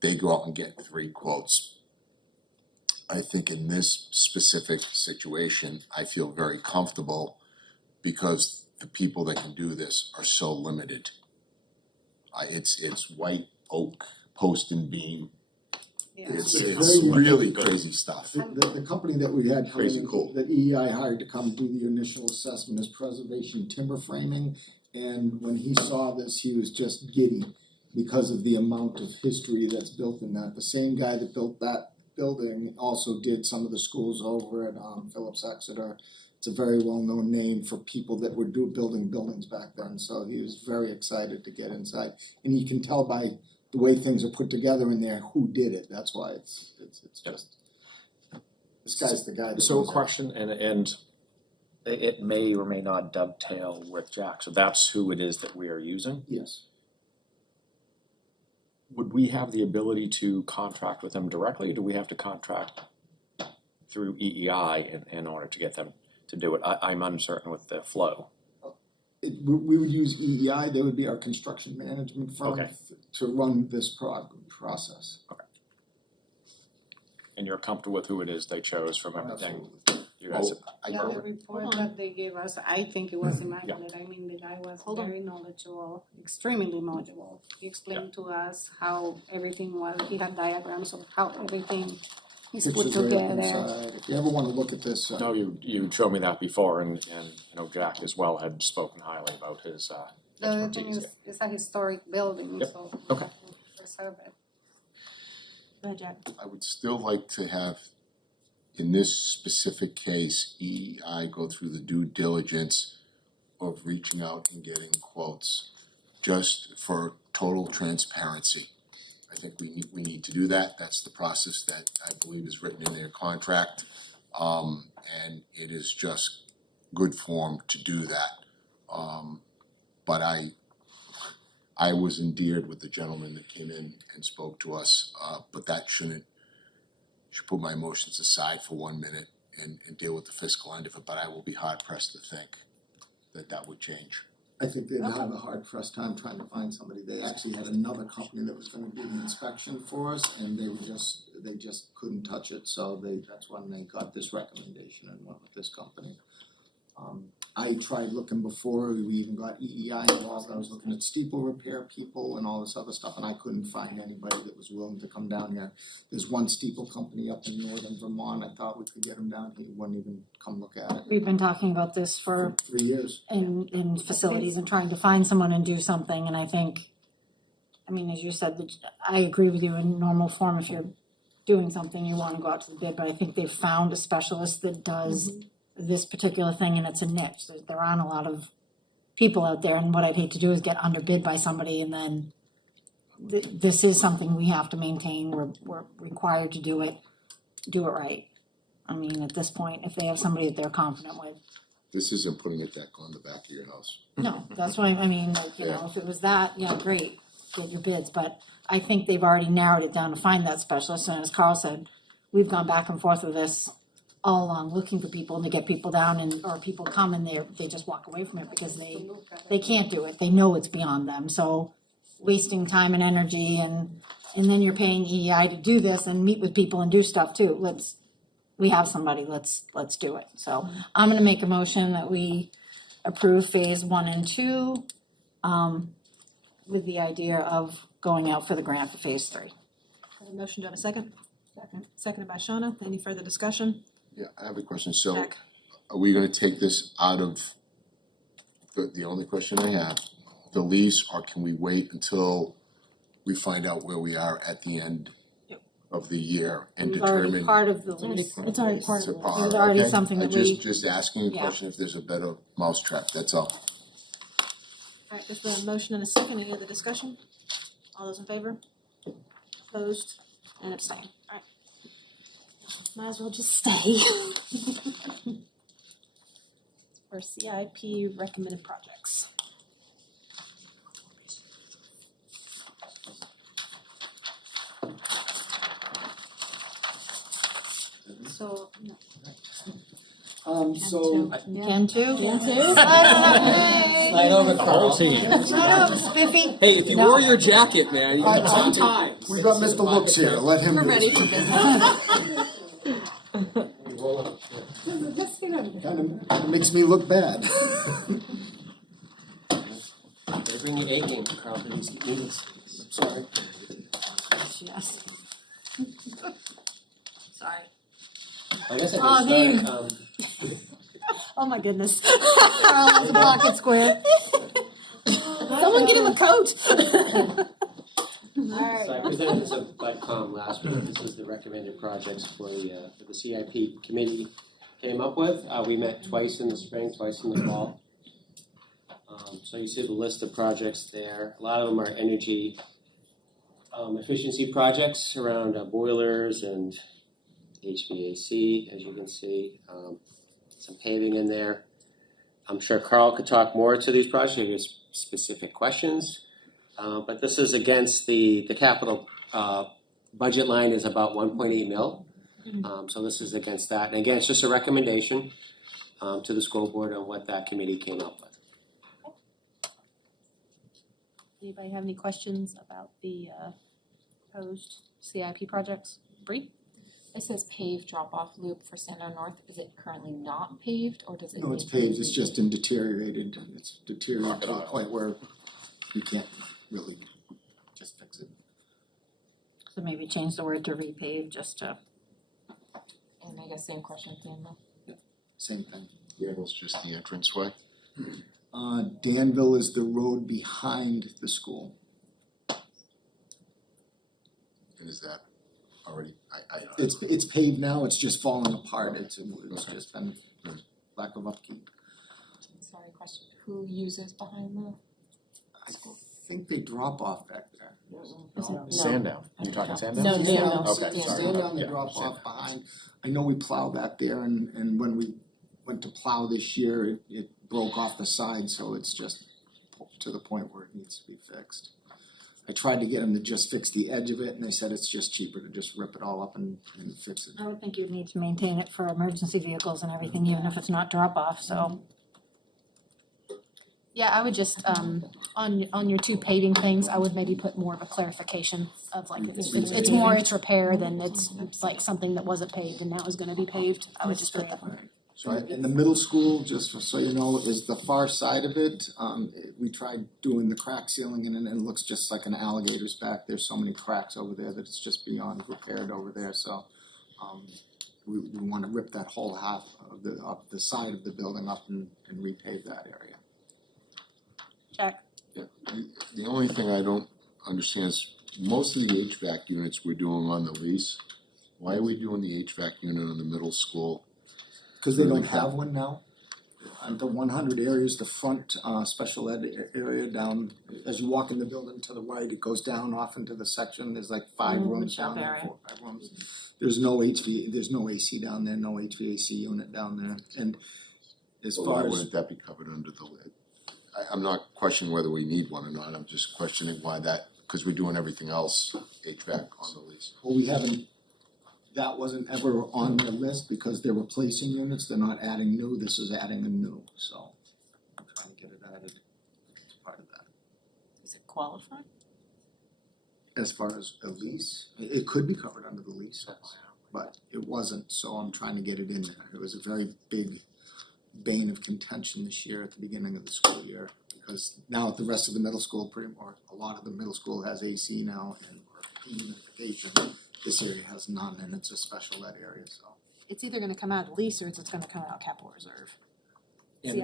they go out and get 3 quotes. I think in this specific situation, I feel very comfortable because the people that can do this are so limited. It's white oak, post and beam. It's really crazy stuff. The company that we had come Crazy in, cool. that EEI hired to come do the initial assessment is Preservation Timber Framing. And when he saw this, he was just giddy because of the amount of history that's built in that. The same guy that built that building also did some of the schools over at Phillips Exeter. It's a very well-known name for people that were building buildings back then. So he was very excited to get inside. And you can tell by the way things are put together in there who did it. That's why it's just, this guy's the guy that So a knows question, and it may or may not dovetail with Jack, so that's who it is that we are using? Yes. Would we have the ability to contract with them directly, or do we have to contract through EEI in order to get them to do it? I'm uncertain with the flow. we would use EEI, they would be our construction management firm Okay. to run this process. And you're comfortable with who it is they chose from everything? You guys Yeah, the report that they gave us, I think it was immaculate. I mean, the guy was very knowledgeable, extremely knowledgeable. He explained to us how everything was, he had diagrams of how everything is put Pictures right up together. inside. If you ever wanna look at this, No, you showed me that before, and you know, Jack as well had spoken highly about his The other thing expertise. is, it's a historic building, Yep. so we Okay. have to preserve it. Go ahead, Jack. I would still like to have, in this specific case, EEI go through the due diligence of reaching out and getting quotes, just for total transparency. I think we need to do that, that's the process that I believe is written in their contract. And it is just good form to do that. But I was endeared with the gentleman that came in and spoke to us, but that should put my emotions aside for 1 minute and deal with the fiscal end of it, but I will be hard pressed to think that would change. I think they'd have a hard pressed time trying to find somebody. They actually had another company that was gonna do an inspection for us, and they just couldn't touch it, so that's when they got this recommendation and went with this company. I tried looking before, we even got EEI involved, I was looking at steeple repair people and all this other stuff, and I couldn't find anybody that was willing to come down here. There's one steeple company up in northern Vermont, I thought we could get him down, he wouldn't even come look at it. We've been talking about this for 3 years. in facilities and trying to find someone and do something, and I think, I mean, as you said, I agree with you in normal form, if you're doing something, you wanna go out to the bid, but I think they've found a specialist that does this particular thing, and it's a niche, there aren't a lot of people out there, and what I'd hate to do is get underbid by somebody, and then this is something we have to maintain, we're required to do it right. I mean, at this point, if they have somebody that they're confident with, This isn't putting a deck on the back of your house. no, that's why, I mean, like, you know, if it was that, yeah, great, get your bids, but I think they've already narrowed it down to find that specialist, and as Carl said, we've gone back and forth with this all along, looking for people, and to get people down, and, or people come and they just walk away from it because they can't do it, they know it's beyond them, so wasting time and energy, and then you're paying EEI to do this and meet with people and do stuff too, we have somebody, let's do it, so I'm gonna make a motion that we approve phase 1 and 2, with the idea of going out for the grant for phase 3. Have a motion, do I have a second? Seconded by Shawna, any further discussion? Yeah, I have a question, so Jack. are we gonna take this out of, the only question I have, the lease, or can we wait until we find out where we are at the end of the year and It's already determine? part of the lease, it's already part of the It's a lease, part, it's already okay. something that I we. just asking a Yeah. question if there's a better mousetrap, that's all. Alright, there's been a motion and a second, any other discussion? All those in favor? Opposed and abstained, alright. Might as well just stay. For CIP recommended projects. So, So. Can too? Slide over, Carl. Slide over, Spiffy. Hey, if you No. wore your jacket, man, you got 10 times. We got Mr. Looks here, let him. We're ready for business. Kinda makes me look bad. Better bring your A game, Carl, for these meetings. Sorry. Yes. Sorry. I guess I Oh, can there start, Oh my goodness. Carl has a pocket square. Someone get him a coat. So I presented this at BudCom last week, this is the recommended projects for the CIP committee came up with. We met twice in the spring, twice in the fall. So you see the list of projects there, a lot of them are energy efficiency projects around boilers and HVAC, as you can see, some paving in there. I'm sure Carl could talk more to these projects, if you have specific questions. But this is against the capital budget line is about 1.8 mil. So this is against that. And again, it's just a recommendation to the school board on what that committee came up with. Anybody have any questions about the proposed CIP projects? Bree? It says paved drop-off loop for Sandown North. Is it currently not paved or does it? No, it's need to be paved, it's just it's deteriorated to a point where you can't really just fix it. So maybe change the word to repave just to. And I guess same question, Danville. Same thing. Danville's just the entranceway. Danville is the road behind the school. And is that already, I It's paved now, it's just falling apart, it's just been lack of upkeep. Sorry, question. Who uses behind the I think they drop off back there. Sandown, you talking Sandown? No, Sandown. Okay, sorry. Sandown, they Yeah, drop Sandown. off behind. I know we plow back there and when we went to plow this year, it broke off the side, so it's just to the point where it needs to be fixed. I tried to get them to just fix the edge of it and they said it's just cheaper to just rip it all up and fix it. I would think you'd need to maintain it for emergency vehicles and everything, even if it's not drop off, so. Yeah, I would just, on your two paving things, I would maybe put more of a clarification of like, it's more it's repair than it's like something that wasn't paved and now is gonna be paved. I would just put that. So in the middle school, just so you know, is the far side of it, we tried doing the crack sealing and it looks just like an alligator's back. There's so many cracks over there that it's just beyond repaired over there, so we wanna rip that whole half of the side of the building up and repave that area. Jack? Yeah, the only thing I don't understand is most of the HVAC units we're doing on the lease. Why are we doing the HVAC unit on the middle school? Cause they don't have one now. The 100 area is the front special ed area down, as you walk in the building to the right, it goes down off into the section, there's like 5 rooms down there, 4 or 5 rooms. There's no AC down there, no HVAC unit down there, and as So far why as. wouldn't that be covered under the lid? I'm not questioning whether we need one or not, I'm just questioning why that, because we're doing everything else HVAC on the lease. Well, that wasn't ever on their list because they're replacing units, they're not adding new, this is adding a new, so I'm trying to get it added as part of that. Does it qualify? As far as a lease, it could be covered under the lease, but it wasn't, so I'm trying to get it in there. It was a very big bane of contention this year at the beginning of the school year, because now the rest of the middle school, a lot of the middle school has AC now and humidification. This area has none and it's a special ed area, so. It's either gonna come out of the lease or it's gonna come out of capital reserve.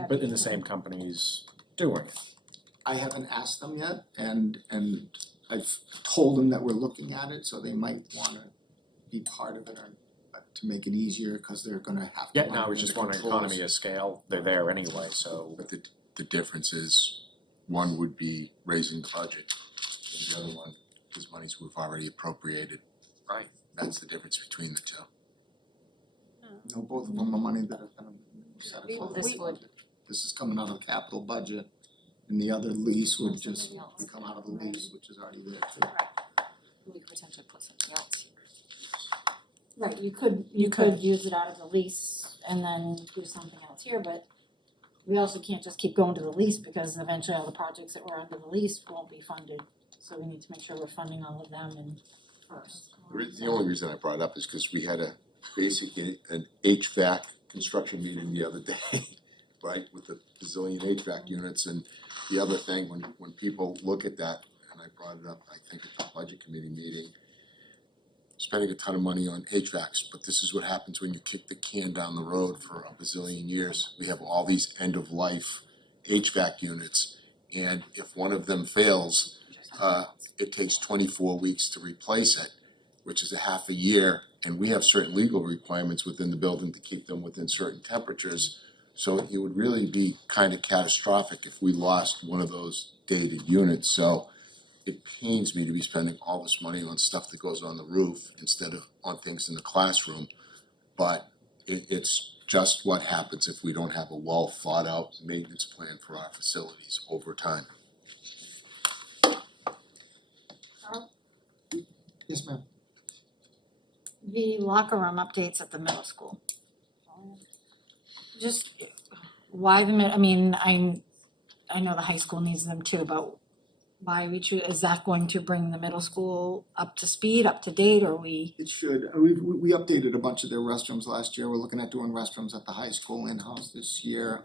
But in the same company's doing it. I haven't asked them yet and I've told them that we're looking at it, so they might wanna be part of it or to make it easier, cause they're gonna have to. Yeah, no, I was just wondering, economy of scale, they're there anyway, so. But the difference is, one would be raising the budget, and the other one is monies we've already appropriated. Right. That's the difference between the two. No, both of them are money that have been set aside. This would. This is coming out of the capital budget, and the other lease would just come out of the lease, which is already there too. We could potentially put something else. Right, you could use it out of the lease and then do something else here, but we also can't just keep going to the lease because eventually all the projects that were under the lease won't be funded. So we need to make sure we're funding all of them and first. The only reason I brought it up is because we had basically an HVAC construction meeting the other day, right, with the bazillion HVAC units, and the other thing, when people look at that, and I brought it up, I think at the budget committee meeting, spending a ton of money on HVACs, but this is what happens when you kick the can down the road for a bazillion years. We have all these end-of-life HVAC units, and if one of them fails, it takes 24 weeks to replace it, which is a half a year, and we have certain legal requirements within the building to keep them within certain temperatures. So it would really be kind of catastrophic if we lost one of those dated units. So it pains me to be spending all this money on stuff that goes on the roof instead of on things in the classroom. But it's just what happens if we don't have a well thought out maintenance plan for our facilities over time. Yes, ma'am. The locker room updates at the middle school. Just why I know the high school needs them too, but why we choose, is that going to bring the middle school up to speed, up to date, or It should. We updated a bunch of their restrooms last year. We're looking at doing restrooms at the high school in-house this year.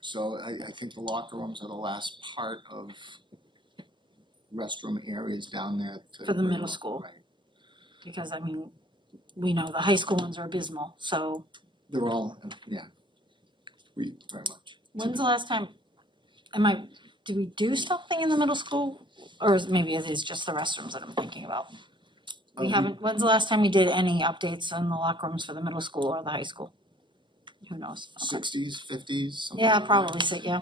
So I think the locker rooms are the last part of restroom areas down there for the middle school? Right. Because I mean, we know the high school ones are abysmal, so. They're all, yeah. We, very much. When's the last time, did we do something in the middle school? Or maybe it is just the restrooms that I'm thinking about? When's the last time we did any updates on the locker rooms for the middle school or the high school? Who knows? Okay. 60s, 50s, something Yeah, like that. probably, so, yeah,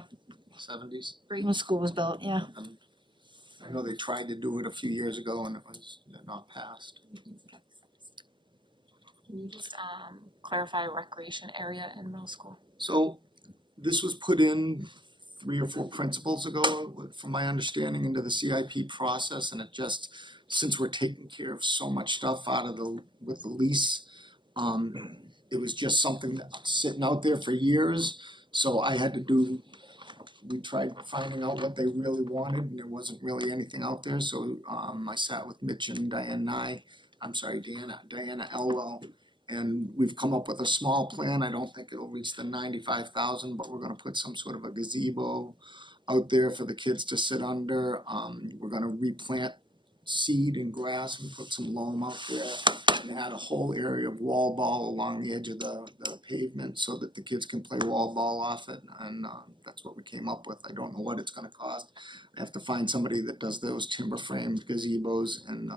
70s. when school was built, yeah. I know they tried to do it a few years ago and it was not passed. Can you just clarify recreation area in middle school? So this was put in 3 or 4 principles ago, from my understanding, into the CIP process, and it just, since we're taking care of so much stuff with the lease, it was just something that was sitting out there for years, so we tried finding out what they really wanted, and there wasn't really anything out there, so I sat with Mitch and Diana Elwell, and we've come up with a small plan. I don't think it'll reach the 95,000, but we're gonna put some sort of a gazebo out there for the kids to sit under. We're gonna replant seed and grass and put some loam out there and add a whole area of wall ball along the edge of the pavement so that the kids can play wall ball off it, and that's what we came up with. I don't know what it's gonna cost. I have to find somebody that does those timber framed gazebos and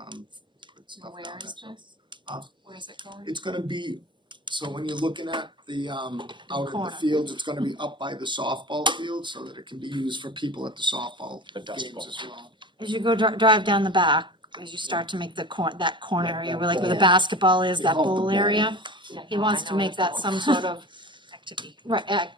put stuff Where down is there. this? Uh, Where is it going? It's gonna be, so when you're looking at the out in the Corner. fields, it's gonna be up by the softball field so that it can be used for people at the softball The dust games bowl. as well. As you go drive down the back, as you start to make that corner area where where the basketball is, that bowl area, he wants to make that some sort of Activity.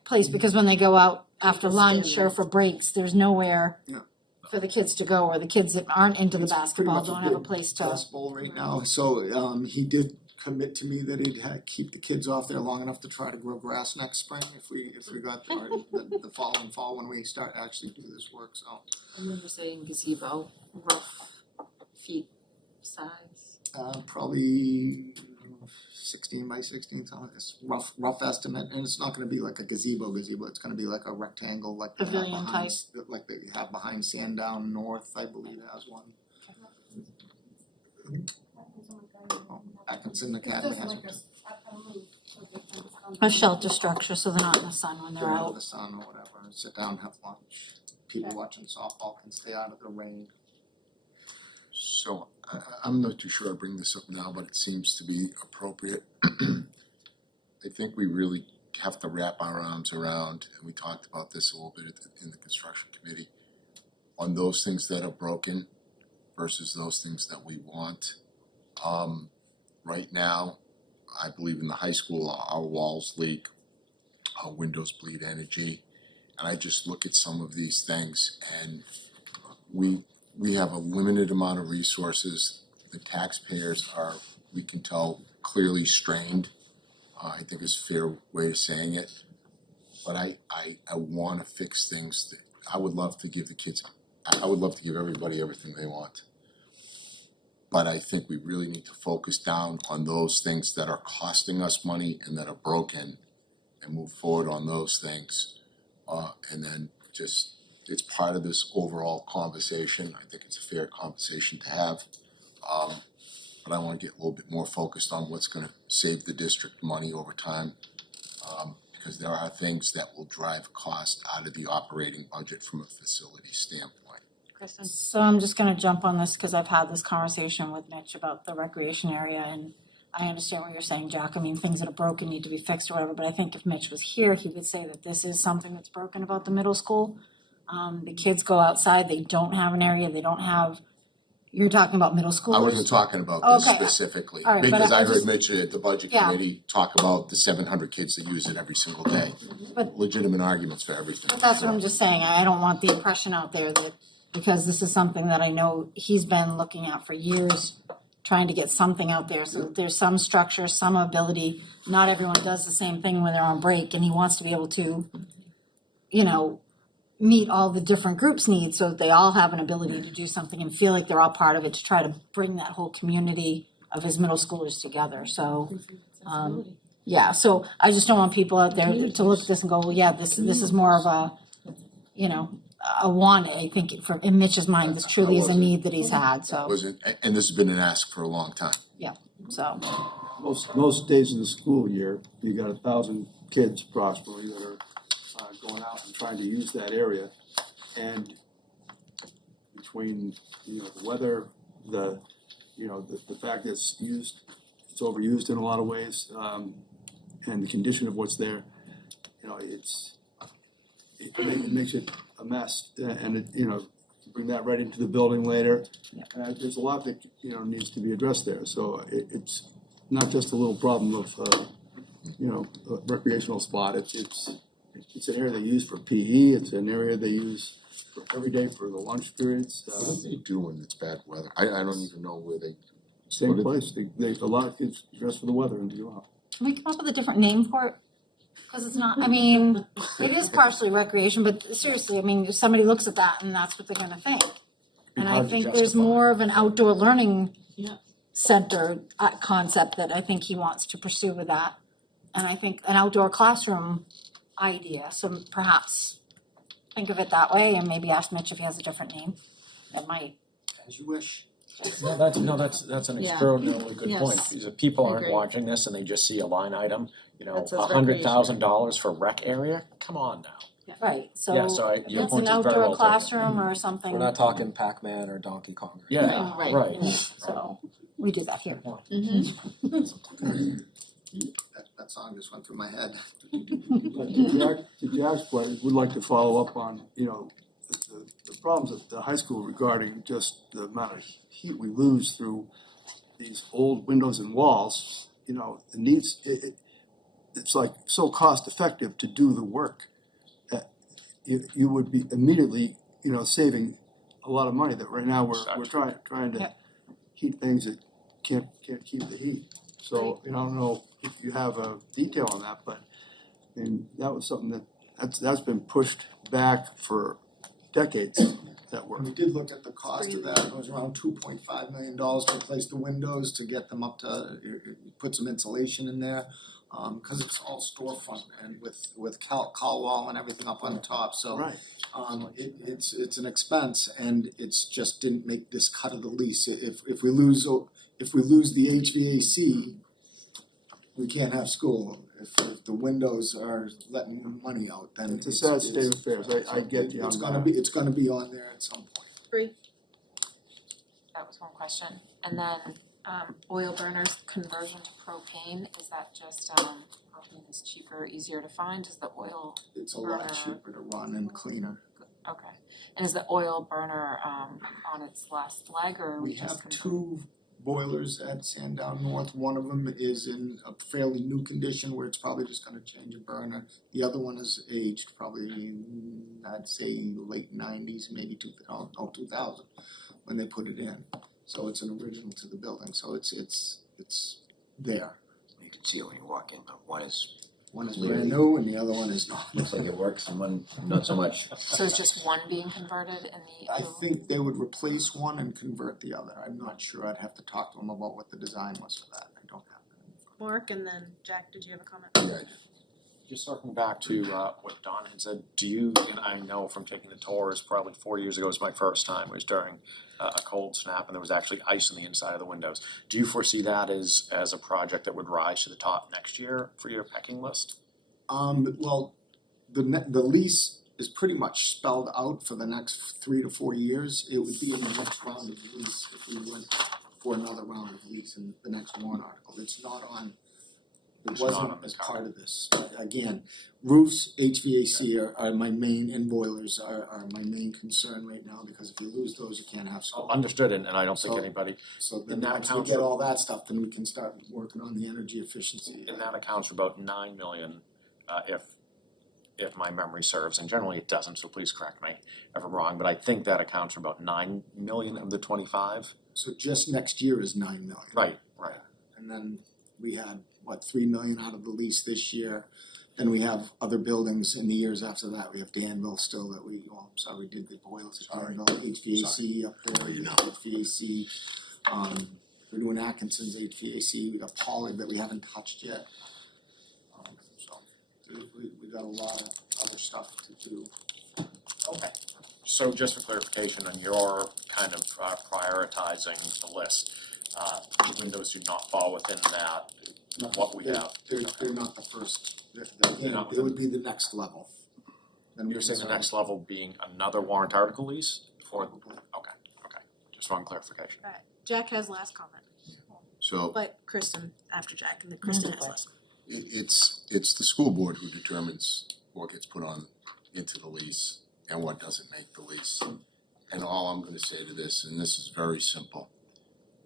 place, because when they go out after lunch or for breaks, there's nowhere Yeah. for the kids to go, or the kids that aren't into the It's pretty basketball much don't have a big place to. dust bowl right now, so he did commit to me that he'd keep the kids off there long enough to try to grow grass next spring if we got the following fall when we start actually do this work, so. I remember saying gazebo, rough feet size. Probably 16 by 16, something, it's rough estimate, and it's not gonna be like a gazebo, it's gonna be like a rectangle like they have Pavilion behind, like they have behind Sandown North, I believe has one. Atkinson Academy has one. A shelter structure, so they're not in the sun when they're They're out of out. the sun or whatever, sit down, have lunch. People watching softball can stay out of the rain. So I'm not too sure I bring this up now, but it seems to be appropriate. I think we really have to wrap our arms around, and we talked about this a little bit in the construction committee, on those things that are broken versus those things that we want. Right now, I believe in the high school, our walls leak, our windows bleed energy, and I just look at some of these things, and we have a limited amount of resources. The taxpayers are, we can tell, clearly strained. I think is a fair way of saying it. But I wanna fix things. I would love to give the kids, I would love to give everybody everything they want. But I think we really need to focus down on those things that are costing us money and that are broken and move forward on those things. And then just, it's part of this overall conversation. I think it's a fair conversation to have. But I wanna get a little bit more focused on what's gonna save the district money over time. Because there are things that will drive cost out of the operating budget from a facility standpoint. Kristen? So I'm just gonna jump on this, cause I've had this conversation with Mitch about the recreation area, and I understand what you're saying, Jack. I mean, things that are broken need to be fixed or whatever, but I think if Mitch was here, he would say that this is something that's broken about the middle school. The kids go outside, they don't have an area, they don't have, you're talking about middle schoolers? I wasn't talking about this Okay. specifically, All right, but because I I heard just- Mitch at the budget Yeah. committee talk about the 700 kids that use it every single day. But- Legitimate arguments for everything. But that's what I'm just saying, I don't want the impression out there that, because this is something that I know he's been looking at for years, trying to get something out there, so that there's some structure, some ability. Not everyone does the same thing when they're on break, and he wants to be able to, meet all the different groups' needs so that they all have an ability to do something and feel like they're all part of it, to try to bring that whole community of his middle schoolers together. So, yeah, so I just don't want people out there to look at this and go, well, yeah, this is more of a, you know, a want. I think in Mitch's mind, this truly is a need that he's had, so. And this has been an ask for a long time. Yeah, so. Most days of the school year, you got 1,000 kids approximately that are going out and trying to use that area. And between, you know, the weather, the fact that it's overused in a lot of ways, and the condition of what's there, you know, it makes it a mess, and it, you know, bring that right into the building later. There's a lot that, you know, needs to be addressed there, so it's not just a little problem of, you know, a recreational spot. It's an area they use for PE. It's an area they use for every day for the lunch periods. What do they do when it's bad weather? I don't even know where they. Same place. A lot of kids dress for the weather and go out. Can we come up with a different name for it? Because it's not, I mean, it is partially recreation, but seriously, I mean, if somebody looks at that and that's what they're gonna think. And I think there's more of an outdoor learning center concept that I think he wants to pursue with that. And I think an outdoor classroom idea, so perhaps think of it that way and maybe ask Mitch if he has a different name. It might. As you wish. That's an extraordinarily good Yes. point. Is that people aren't Agree. watching this and they just see a line item, you know, That says $100,000 for rec area? Come on now. Right, so Yeah, so if your it's point an is very outdoor well taken. classroom or something. We're not talking Pac-Man or Donkey Kong. Yeah, Right. right. So we do that here. That song just went through my head. But to Jack's point, we'd like to follow up on, you know, the problems at the high school regarding just the amount of heat we lose through these old windows and walls. You know, it's like so cost effective to do the work that you would be immediately, you know, saving a lot of money that right now we're trying to heat things that can't keep the heat. So, you know, I don't know if you have a detail on that, but that was something that's been pushed back for decades, that work. We did look at the cost of that. It was around $2.5 million to replace the windows, to get them up to, put some insulation in there. Cause it's all storefront and with call wall and everything up on top, so. Right. It's an expense, and it's just didn't make this cut of the lease. If we lose the HVAC, we can't have school. If the windows are letting money out, then It's a sad state of affairs. I get you on that. It's gonna be on there at some point. That was one question. And then oil burners conversion to propane, is that just propane is cheaper, easier to find? Is the oil It's a burner? lot cheaper to run and cleaner. Okay. And is the oil burner on its last leg, or are we We just have two boilers at Sandown North. One of them is in a fairly new condition where it's probably just gonna change a burner. The other one is aged, probably, I'd say late 90s, maybe 2000, when they put it in. So it's an original to the building, so it's there. You can see it when you walk in, but one is brand new and the other one is not. looks like it works and one not so much. So is just one being converted and the I other? think they would replace one and convert the other. I'm not sure. I'd have to talk to them about what the design was for that. I don't have that. Mark, and then Jack, did you have a comment? Just circling back to what Don had said, do you, and I know from taking the tours, probably 4 years ago was my first time, it was during a cold snap and there was actually ice on the inside of the windows. Do you foresee that as a project that would rise to the top next year for your pecking list? Well, the lease is pretty much spelled out for the next 3 to 4 years. It would be in the next round of lease if we went for another round of lease in the next warrant article. It's not on. It It's not wasn't on the as card. part of this. Again, roofs, HVAC are my main, and boilers are my main concern right now, because if you lose those, you can't have school. Understood, and I don't think So- anybody, So then and that once we accounts get for- all that stuff, then we can start working on the energy efficiency. and that accounts for about 9 million, if my memory serves, and generally it doesn't, so please correct me if I'm wrong, but I think that accounts for about 9 million of the 25. So just next year is 9 million. Right. And then we had, 3 million out of the lease this year. Then we have other buildings in the years after that, we have Danville still that we, we did the boilers at Danville, HVAC up there, You know. HVAC. We're doing Atkinson's HVAC, we got Pollard that we haven't touched yet. So we got a lot of other stuff to do. Okay. So just for clarification, on your kind of prioritizing the list, windows do not fall within that, what we have. They're not the first, not it would be the next level. Then we You're can saying the start- next level being another warrant article lease for, okay, just one clarification. Alright, Jack has last comment, So but Kristen after Jack, and then Kristen has last. it's the school board who determines what gets put on into the lease and what doesn't make the lease. And all I'm gonna say to this, and this is very simple,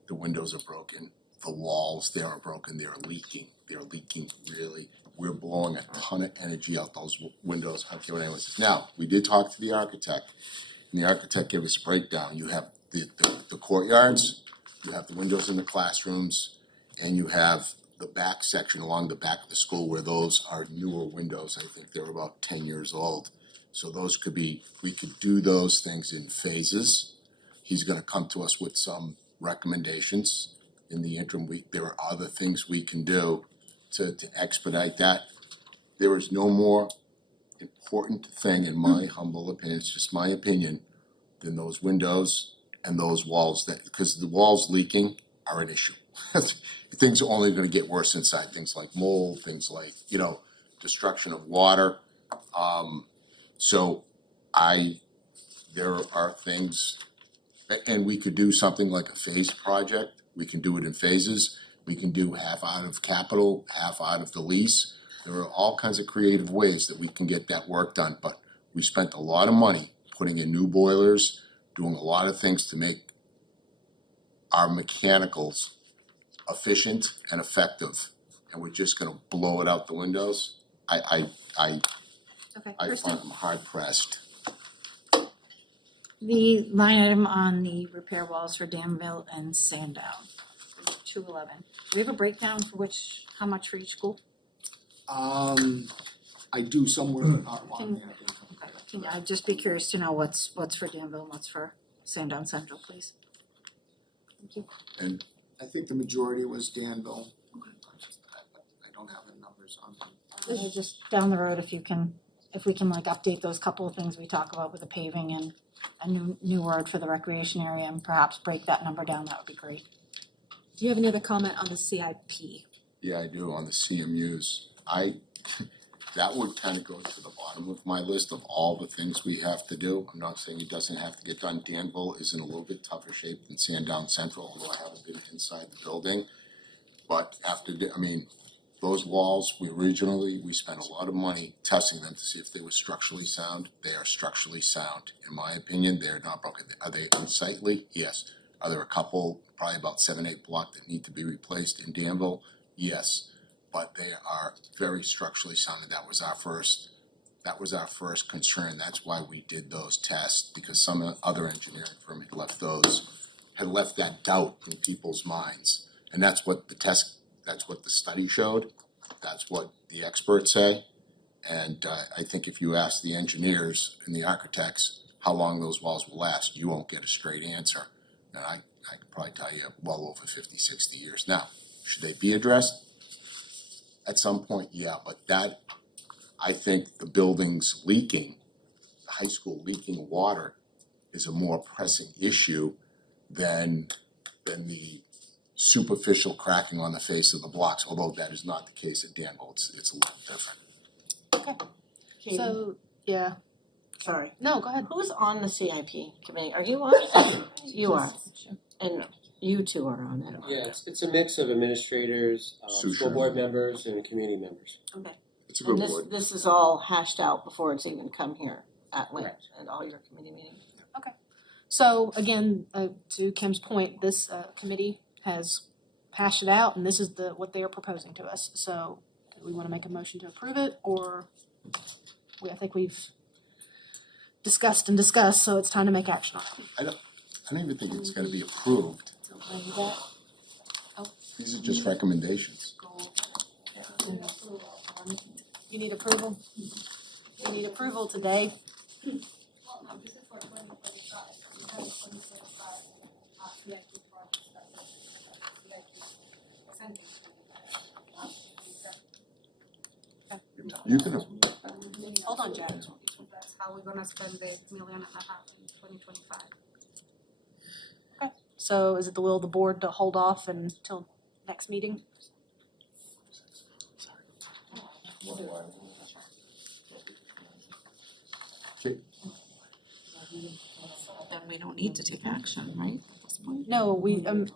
the windows are broken, the walls there are broken, they're leaking really. We're blowing a ton of energy out those windows, I don't care what anyone says. Now, we did talk to the architect, and the architect gave us a breakdown. You have the courtyards, you have the windows in the classrooms, and you have the back section along the back of the school where those are newer windows. I think they're about 10 years old. So those could be, we could do those things in phases. He's gonna come to us with some recommendations. In the interim, there are other things we can do to expedite that. There is no more important thing, in my humble opinion, it's just my opinion, than those windows and those walls because the walls leaking are an issue. Things are only gonna get worse inside, things like mold, things like, destruction of water. So there are things, and we could do something like a phase project, we can do it in phases, we can do half out of capital, half out of the lease. There are all kinds of creative ways that we can get that work done, but we spent a lot of money putting in new boilers, doing a lot of things to make our mechanicals efficient and effective, and we're just gonna blow it out the windows. I Okay, find Kristen, them hard pressed. The line item on the repair walls for Danville and Sandown, 211. Do we have a breakdown for how much for each school? I do somewhere on here. I'd just be curious to know what's for Danville and what's for Sandown Central, please. Thank you. And I think the majority was Danville. I don't have the numbers on them. Maybe just down the road, if we can like update those couple of things we talk about with the paving and a new word for the recreation area and perhaps break that number down, that would be great. do you have any other comment on the CIP? yeah, I do on the CMUs. That would kind of go to the bottom of my list of all the things we have to do. I'm not saying it doesn't have to get done. Danville is in a little bit tougher shape than Sandown Central, although I haven't been inside the building. But those walls, we spent a lot of money testing them to see if they were structurally sound. They are structurally sound. In my opinion, they are not broken. Are they unsightly? Yes. Are there a couple, probably about 7-8 block that need to be replaced in Danville? Yes. But they are very structurally sound, and that was our first concern. That's why we did those tests, because some other engineering firm had left that doubt in people's minds. And that's what the study showed, that's what the experts say. And I think if you ask the engineers and the architects how long those walls will last, you won't get a straight answer. And I can probably tell you well over 50, 60 years. Now, should they be addressed? At some point, yeah, but I think the buildings leaking, the high school leaking water is a more pressing issue than the superficial cracking on the face of the blocks, although that is not the case at Danville, it's a little different. Katie, So, yeah, sorry. no, go ahead. Who's on the CIP committee? Are you on? You are. And you two are on it. Yeah, it's a mix of administrators, Sous school chef. board members and community members. Okay. It's a And good board. this is all hashed out before it's even come here at length at all your committee meetings. So again, to Kim's point, this committee has hashed it out, and this is what they are proposing to us. So do we want to make a motion to approve it, or I think we've discussed, so it's time to make action on it. I don't even think it's gonna be approved. These are just recommendations. You need approval? You need approval today? This is for 2025, we have 2025 CIP projects that CIP sending. You can, Hold on, Jack. That's how we're gonna spend the $1.5 million in 2025. So is it the will of the board to hold off until next meeting? Then we don't need to take action, right, at this point? No,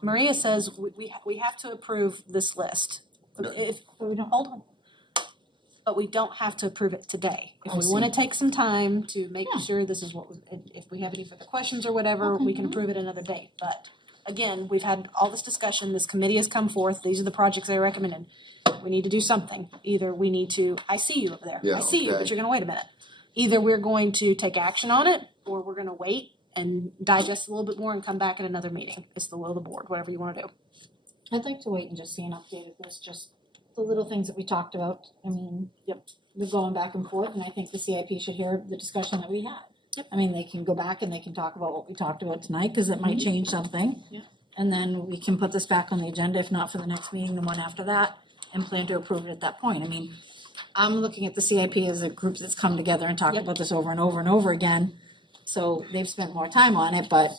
Maria says we have to approve this list. No. Hold on. But we don't have to approve it today. If I we wanna see. take some time to make Yeah. sure this is what, if we have any further questions or whatever, we can approve it another date. But again, we've had all this discussion, this committee has come forth, these are the projects they recommended. We need to do something. Either we need to, I see you over there, Yeah, I see you, but okay. you're gonna wait a minute. Either we're going to take action on it, or we're gonna wait and digest a little bit more and come back at another meeting. It's the will of the board, whatever you wanna do. I'd like to wait and just see an updated list, just the little things that we talked about. I mean, we're going back and forth, and I think the CIP should hear the discussion that we had. I mean, they can go back and they can talk about what we talked about tonight, cause it might change something. Yeah. And then we can put this back on the agenda, if not for the next meeting, the one after that, and plan to approve it at that point. I mean, I'm looking at the CIP as a group that's come together and talked Yep. about this over and over and over again. So they've spent more time on it, but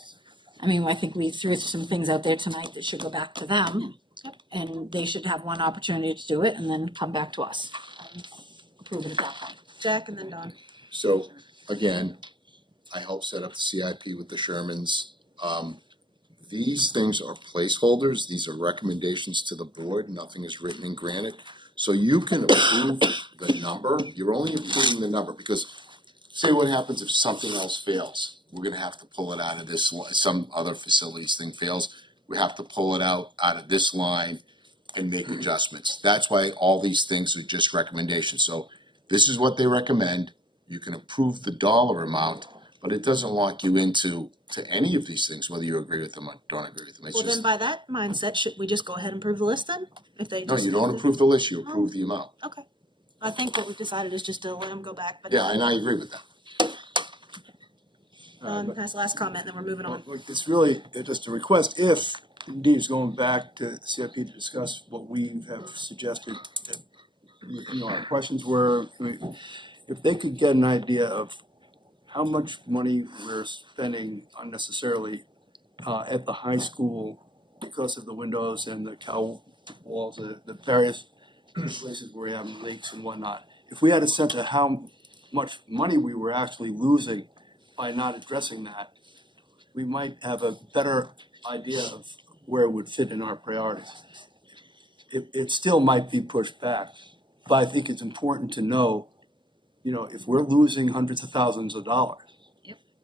I mean, I think we threw some things out there tonight that should go back to them. Yep. And they should have one opportunity to do it and then come back to us. Approve it at that point. Jack and then Don. so, again, I helped set up the CIP with the Shermans. These things are placeholders, these are recommendations to the board, nothing is written in granite. So you can approve the number, you're only approving the number, because say what happens if something else fails? We're gonna have to pull it out of this, some other facilities thing fails, we have to pull it out of this line and make adjustments. That's why all these things are just recommendations, so this is what they recommend, you can approve the dollar amount, but it doesn't lock you into any of these things, whether you agree with them or don't agree with them, it's Well, then just, by that mindset, should we just go ahead and approve the list then? If they no, just. you don't approve the list, you approve the amount. Okay. I think what we've decided is just to let them go back, but. Yeah, and I agree with that. That's the last comment, then we're moving on. It's really just a request, if indeed it's going back to the CIP to discuss what we have suggested. You know, our questions were, I mean, if they could get an idea of how much money we're spending unnecessarily at the high school because of the windows and the cow walls, the various places where we have leaks and whatnot. If we had a sense of how much money we were actually losing by not addressing that, we might have a better idea of where it would fit in our priorities. It still might be pushed back, but I think it's important to know, you know, if we're losing hundreds of thousands of dollars,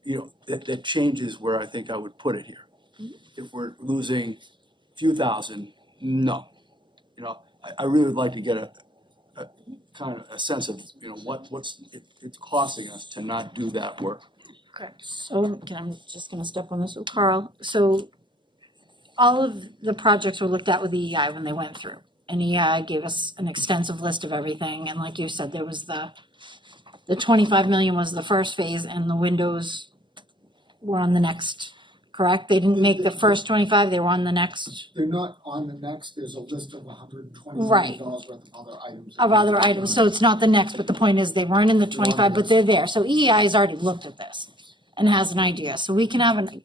you know, that changes where I think I would put it here. If we're losing a few thousand, no. You know, I really would like to get a kind of a sense of, you know, what's it's costing us to not do that work. Correct. So I'm just gonna step on this with Carl. So all of the projects were looked at with EEI when they went through. And EEI gave us an extensive list of everything, and like you said, there was the 25 million was the first phase, and the windows were on the next, correct? They didn't make the first 25, they were on the next. They're not on the next, there's a list of $120 Right. million worth of other items. Of other items, so it's not the next, but the point is they weren't in the 25, but they're there. So EEI has already looked at this and has an idea. So we can have I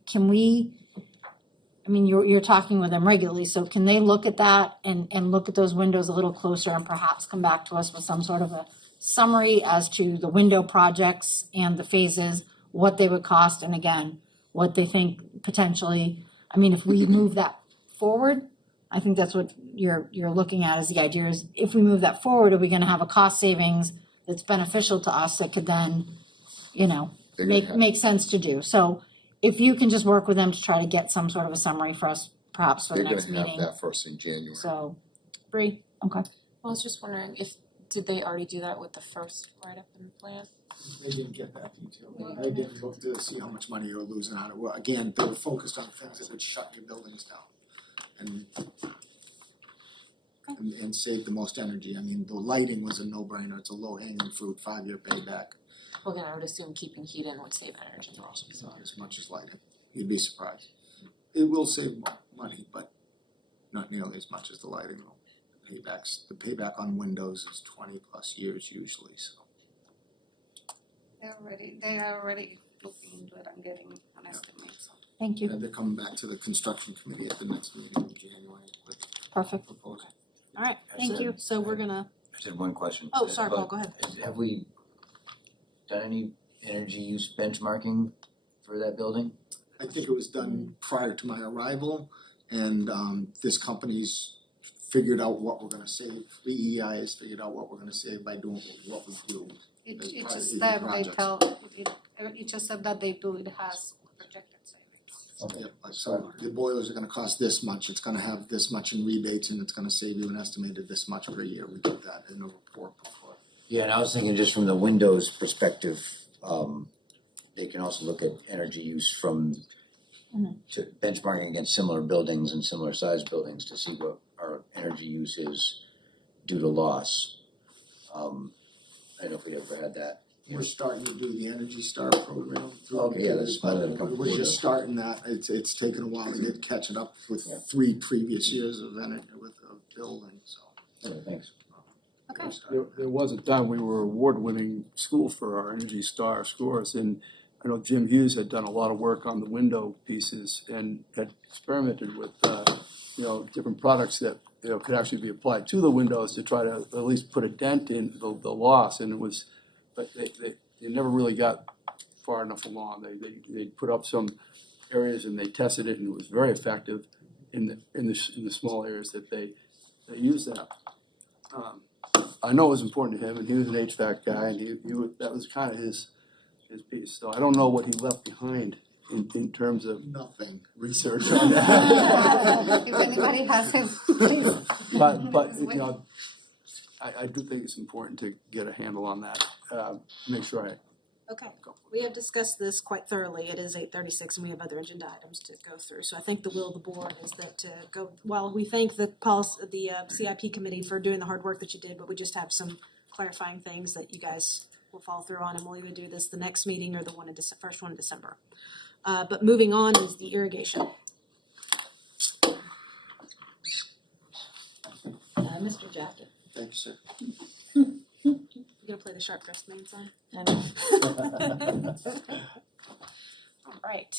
mean, you're talking with them regularly, so can they look at that and look at those windows a little closer and perhaps come back to us with some sort of a summary as to the window projects and the phases, what they would cost, and again, what they think potentially, I mean, if we move that forward, I think that's what you're looking at, is the idea is, if we move that forward, are we gonna have a cost savings that's beneficial to us that could then, you know, make sense to do? So if you can just work with them to try to get some sort of a summary for us, perhaps for the next meeting. They're gonna have that for us in January. So, Bree, okay. I was just wondering did they already do that with the first write-up and plan? They didn't get that detail. They didn't look to see how much money you were losing on it. Well, again, they were focused on things that would shut your buildings down. And and save the most energy. I mean, the lighting was a no-brainer, it's a low-hanging fruit, 5-year payback, Well, again, I would assume keeping heat in would save energy. not as much as lighting. You'd be surprised. It will save money, but not nearly as much as the lighting will. The payback on windows is 20+ years usually, so. They are already looking into it and getting an estimate, so. Thank you. They're coming back to the construction committee at the next meeting in January with Perfect. proposal. All right, thank you. So we're gonna, I just had one question. oh, sorry, Paul, go ahead. Have we done any energy use benchmarking for that building? I think it was done prior to my arrival, and this company's figured out what we're gonna save. The EEI has figured out what we're gonna save by doing what we do. As Each part of the step they projects. tell, each step that they do, it has projected savings. Yep, like so the boilers are gonna cost this much, it's gonna have this much in rebates, and it's gonna save you an estimated this much per year. We did that in a report before. Yeah, and I was thinking just from the Windows perspective, they can also look at energy use from to benchmarking against similar buildings and similar sized buildings to see what our energy use is due to loss. I don't know if we ever had that. We're starting to do the Energy Star program. Okay, yeah, that's but fine. we're just starting that. It's taken a while to get catching up with 3 previous years of building, so. Okay, thanks. Okay. There was a time we were award-winning school for our Energy Star scores, and I know Jim Hughes had done a lot of work on the window pieces and had experimented with, different products that, could actually be applied to the windows to try to at least put a dent in the loss, and it was, but they never really got far enough along. They put up some areas and they tested it, and it was very effective in the small areas that they used that. I know it was important to him, and he was an HVAC guy, and that was kind of his piece. So I don't know what he left behind in terms of nothing research on that. If anybody has him, But I do think it's important to get a handle on that. Make sure Okay, we have discussed this quite thoroughly. It is 8:36 and we have other agenda items to go through. So I think the will of the board is that to go, well, we thank the CIP committee for doing the hard work that you did, but we just have some clarifying things that you guys will follow through on, and we'll either do this the next meeting or the first one in December. But moving on is the irrigation. Mr. Jacket. Thank you, sir. You gonna play the sharp dressed maid song? All right.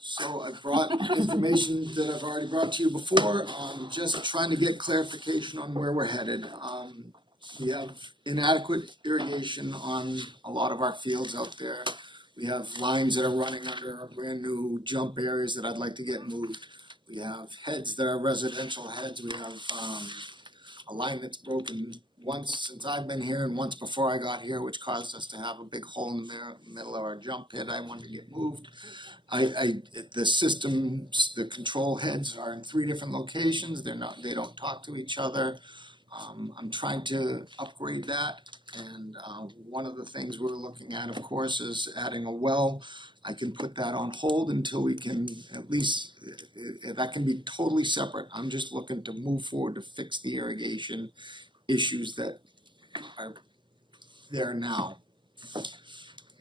So I brought information that I've already brought to you before, just trying to get clarification on where we're headed. We have inadequate irrigation on a lot of our fields out there. We have lines that are running under our brand new jump areas that I'd like to get moved. We have heads that are residential heads. We have a line that's broken once since I've been here and once before I got here, which caused us to have a big hole in the middle of our jump pit. I wanted to get moved. The systems, the control heads are in 3 different locations. They don't talk to each other. I'm trying to upgrade that, and one of the things we're looking at, of course, is adding a well. I can put that on hold until we can at least, that can be totally separate. I'm just looking to move forward to fix the irrigation issues that are there now,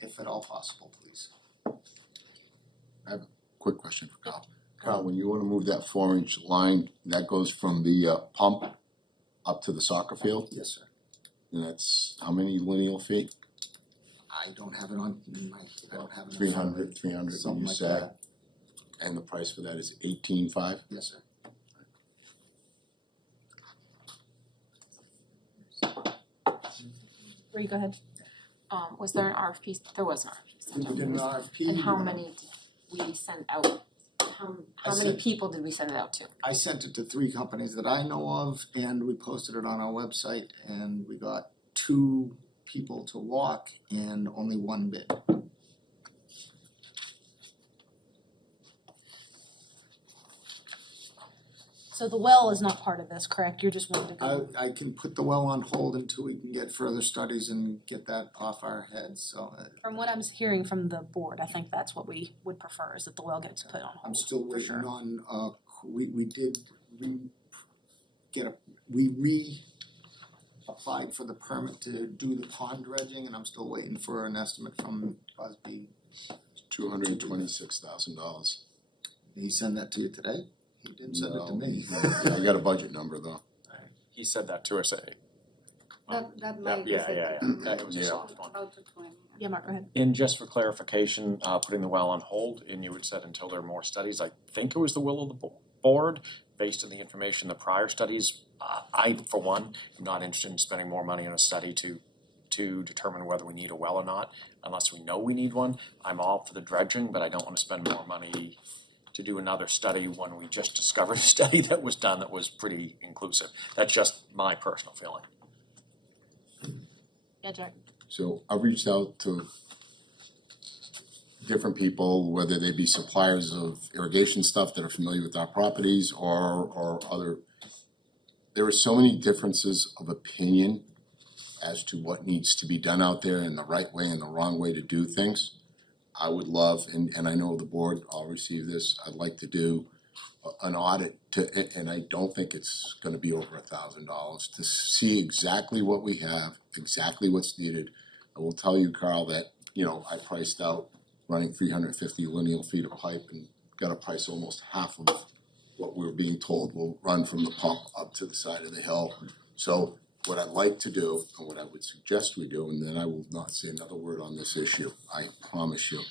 if at all possible, please. I have a quick question for Kyle. Kyle, when you wanna move that 4-inch line, that goes from the pump up to the soccer field? Yes, sir. And that's how many lineal feet? I don't have it on my, I don't have it. 300 Something you like said. that. And the price for that is 18.5? Yes, sir. Bree, go ahead. Was there an RFP? There was an RFP. We did an RFP. And how many did we send out? How many people did we send it out to? I sent it to 3 companies that I know of, and we posted it on our website, and we got 2 people to walk and only 1 bid. So the well is not part of this, correct? You're just willing to go? I can put the well on hold until we can get further studies and get that off our heads, so From what I'm hearing from the board, I think that's what we would prefer, is that the well gets put on hold. I'm still for waiting sure. on, we did applied for the permit to do the pond dredging, and I'm still waiting for an estimate from Busby. $226,000. Did he send that to you today? He didn't send it to me. I got a budget number though. He said that to us, That might be. yeah, it was a soft one. About to 20. Yeah, Mark, go ahead. And just for clarification, putting the well on hold, and you had said until there are more studies, I think it was the will of the board, based on the information, the prior studies. I, for one, am not interested in spending more money on a study to determine whether we need a well or not, unless we know we need one. I'm all for the dredging, but I don't wanna spend more money to do another study when we just discovered a study that was done that was pretty inclusive. That's just my personal feeling. Yeah, Jack. So I've reached out to different people, whether they be suppliers of irrigation stuff that are familiar with our properties or other. There are so many differences of opinion as to what needs to be done out there and the right way and the wrong way to do things. I would love, and I know the board, I'll receive this, I'd like to do an audit and I don't think it's gonna be over $1,000 to see exactly what we have, exactly what's needed. I will tell you, Carl, that, I priced out running 350 lineal feet of pipe and got a price almost half of what we were being told will run from the pump up to the side of the hill. So what I'd like to do, and what I would suggest we do, and then I will not say another word on this issue, I promise you.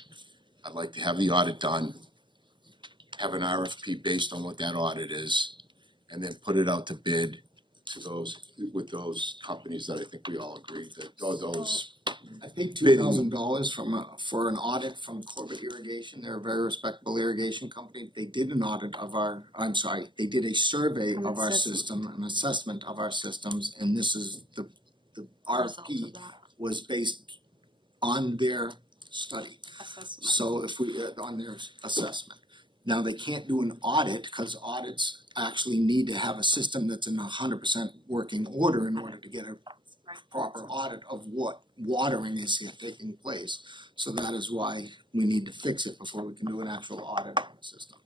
I'd like to have the audit done, have an RFP based on what that audit is, and then put it out to bid to with those companies that I think we all agree that, those. I paid $2,000 for an audit from Corbett Irrigation. They're a very respectable irrigation company. They did an audit of they did a survey of our system, an assessment of our systems, and this is the RFP was based on their study. So if we, on their assessment. Now, they can't do an audit because audits actually need to have a system that's in 100% working order in order to get a proper audit of what watering is taking place. So that is why we need to fix it before we can do an actual audit on the system.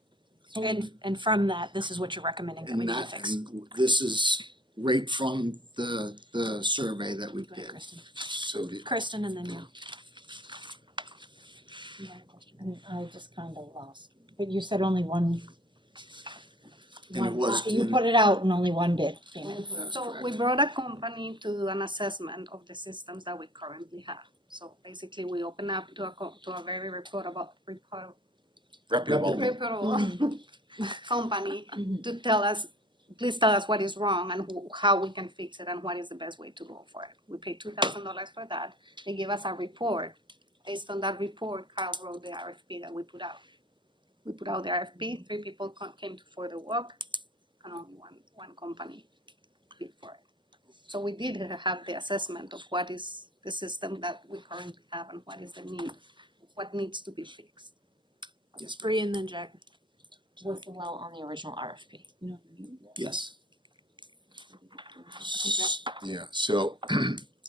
And from that, this is what you're recommending that we need to fix. And this is right from the survey that we did. So Kristen, and then you. And I just kind of lost, but you said only one. And it was. You put it out and only one did. So we brought a company to do an assessment of the systems that we currently have. So basically, we open up to a very reputable company to tell us, please tell us what is wrong and how we can fix it and what is the best way to go for it. We paid $2,000 for that. They gave us a report. Based on that report, Carl wrote the RFP that we put out. We put out the RFP, 3 people came for the work, and only one company bid for it. So we did have the assessment of what is the system that we currently have and what is the need, what needs to be fixed. Yes, Bree and then Jack. Was the well on the original RFP? Yes. Yeah, so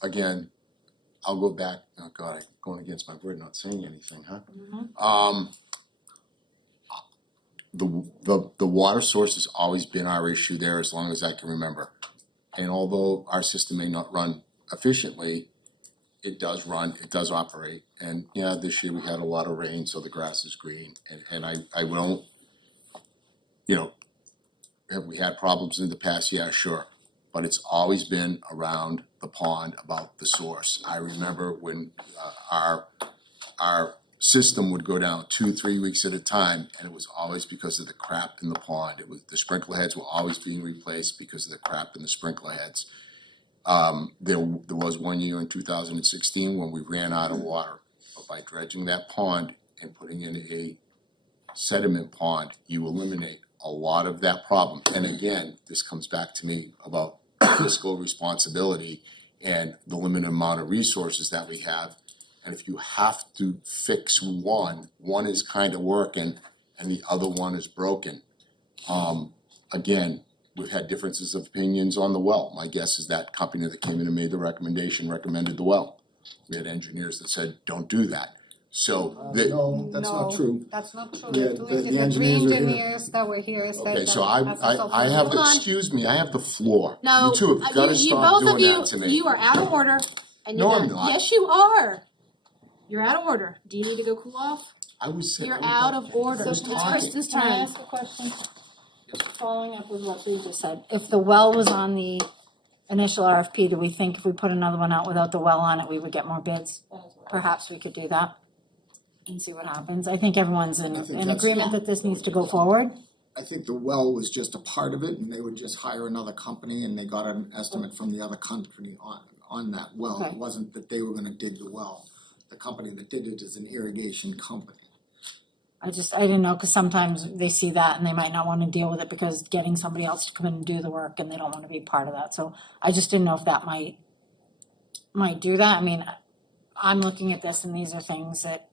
again, I'll go back, oh God, I'm going against my word, not saying anything, huh? The water source has always been our issue there as long as I can remember. And although our system may not run efficiently, it does run, it does operate. And yeah, this year we had a lot of rain, so the grass is green. And I won't, have we had problems in the past? Yeah, sure. But it's always been around the pond, about the source. I remember when our system would go down 2-3 weeks at a time, and it was always because of the crap in the pond. It was, the sprinkler heads were always being replaced because of the crap in the sprinkler heads. There was one year in 2016 when we ran out of water. But by dredging that pond and putting in a sediment pond, you eliminate a lot of that problem. And again, this comes back to me about fiscal responsibility and the limited amount of resources that we have. And if you have to fix one is kind of working and the other one is broken. again, we've had differences of opinions on the well. My guess is that company that came in and made the recommendation recommended the well. We had engineers that said, don't do that. So the, No, that's not true. That's not true. Yeah, The the three engineers are here. engineers that were here said okay, that so as a I have, Hold on. excuse me, I have the floor. No, You two have gotta you stop both of doing you, that to me. you are out of order and No, you're I'm gonna, not. yes, you are. You're out of order. Do you need to go cool off? I was saying. You're out of order. I was It's talking. Krista's Can I turn. ask a question? Following up with what Lou just said, if the well was on the initial RFP, do we think if we put another one out without the well on it, we would get more bids? Perhaps we could do that and see what happens. I think everyone's in I think in that's- agreement that this needs to go forward. I think the well was just a part of it and they would just hire another company and they got an estimate from the other company on that well. It Okay. wasn't that they were gonna dig the well. The company that did it is an irrigation company. I didn't know, cause sometimes they see that and they might not wanna deal with it because getting somebody else to come in and do the work and they don't wanna be part of that, so I just didn't know if that might do that, I mean, I'm looking at this and these are things that,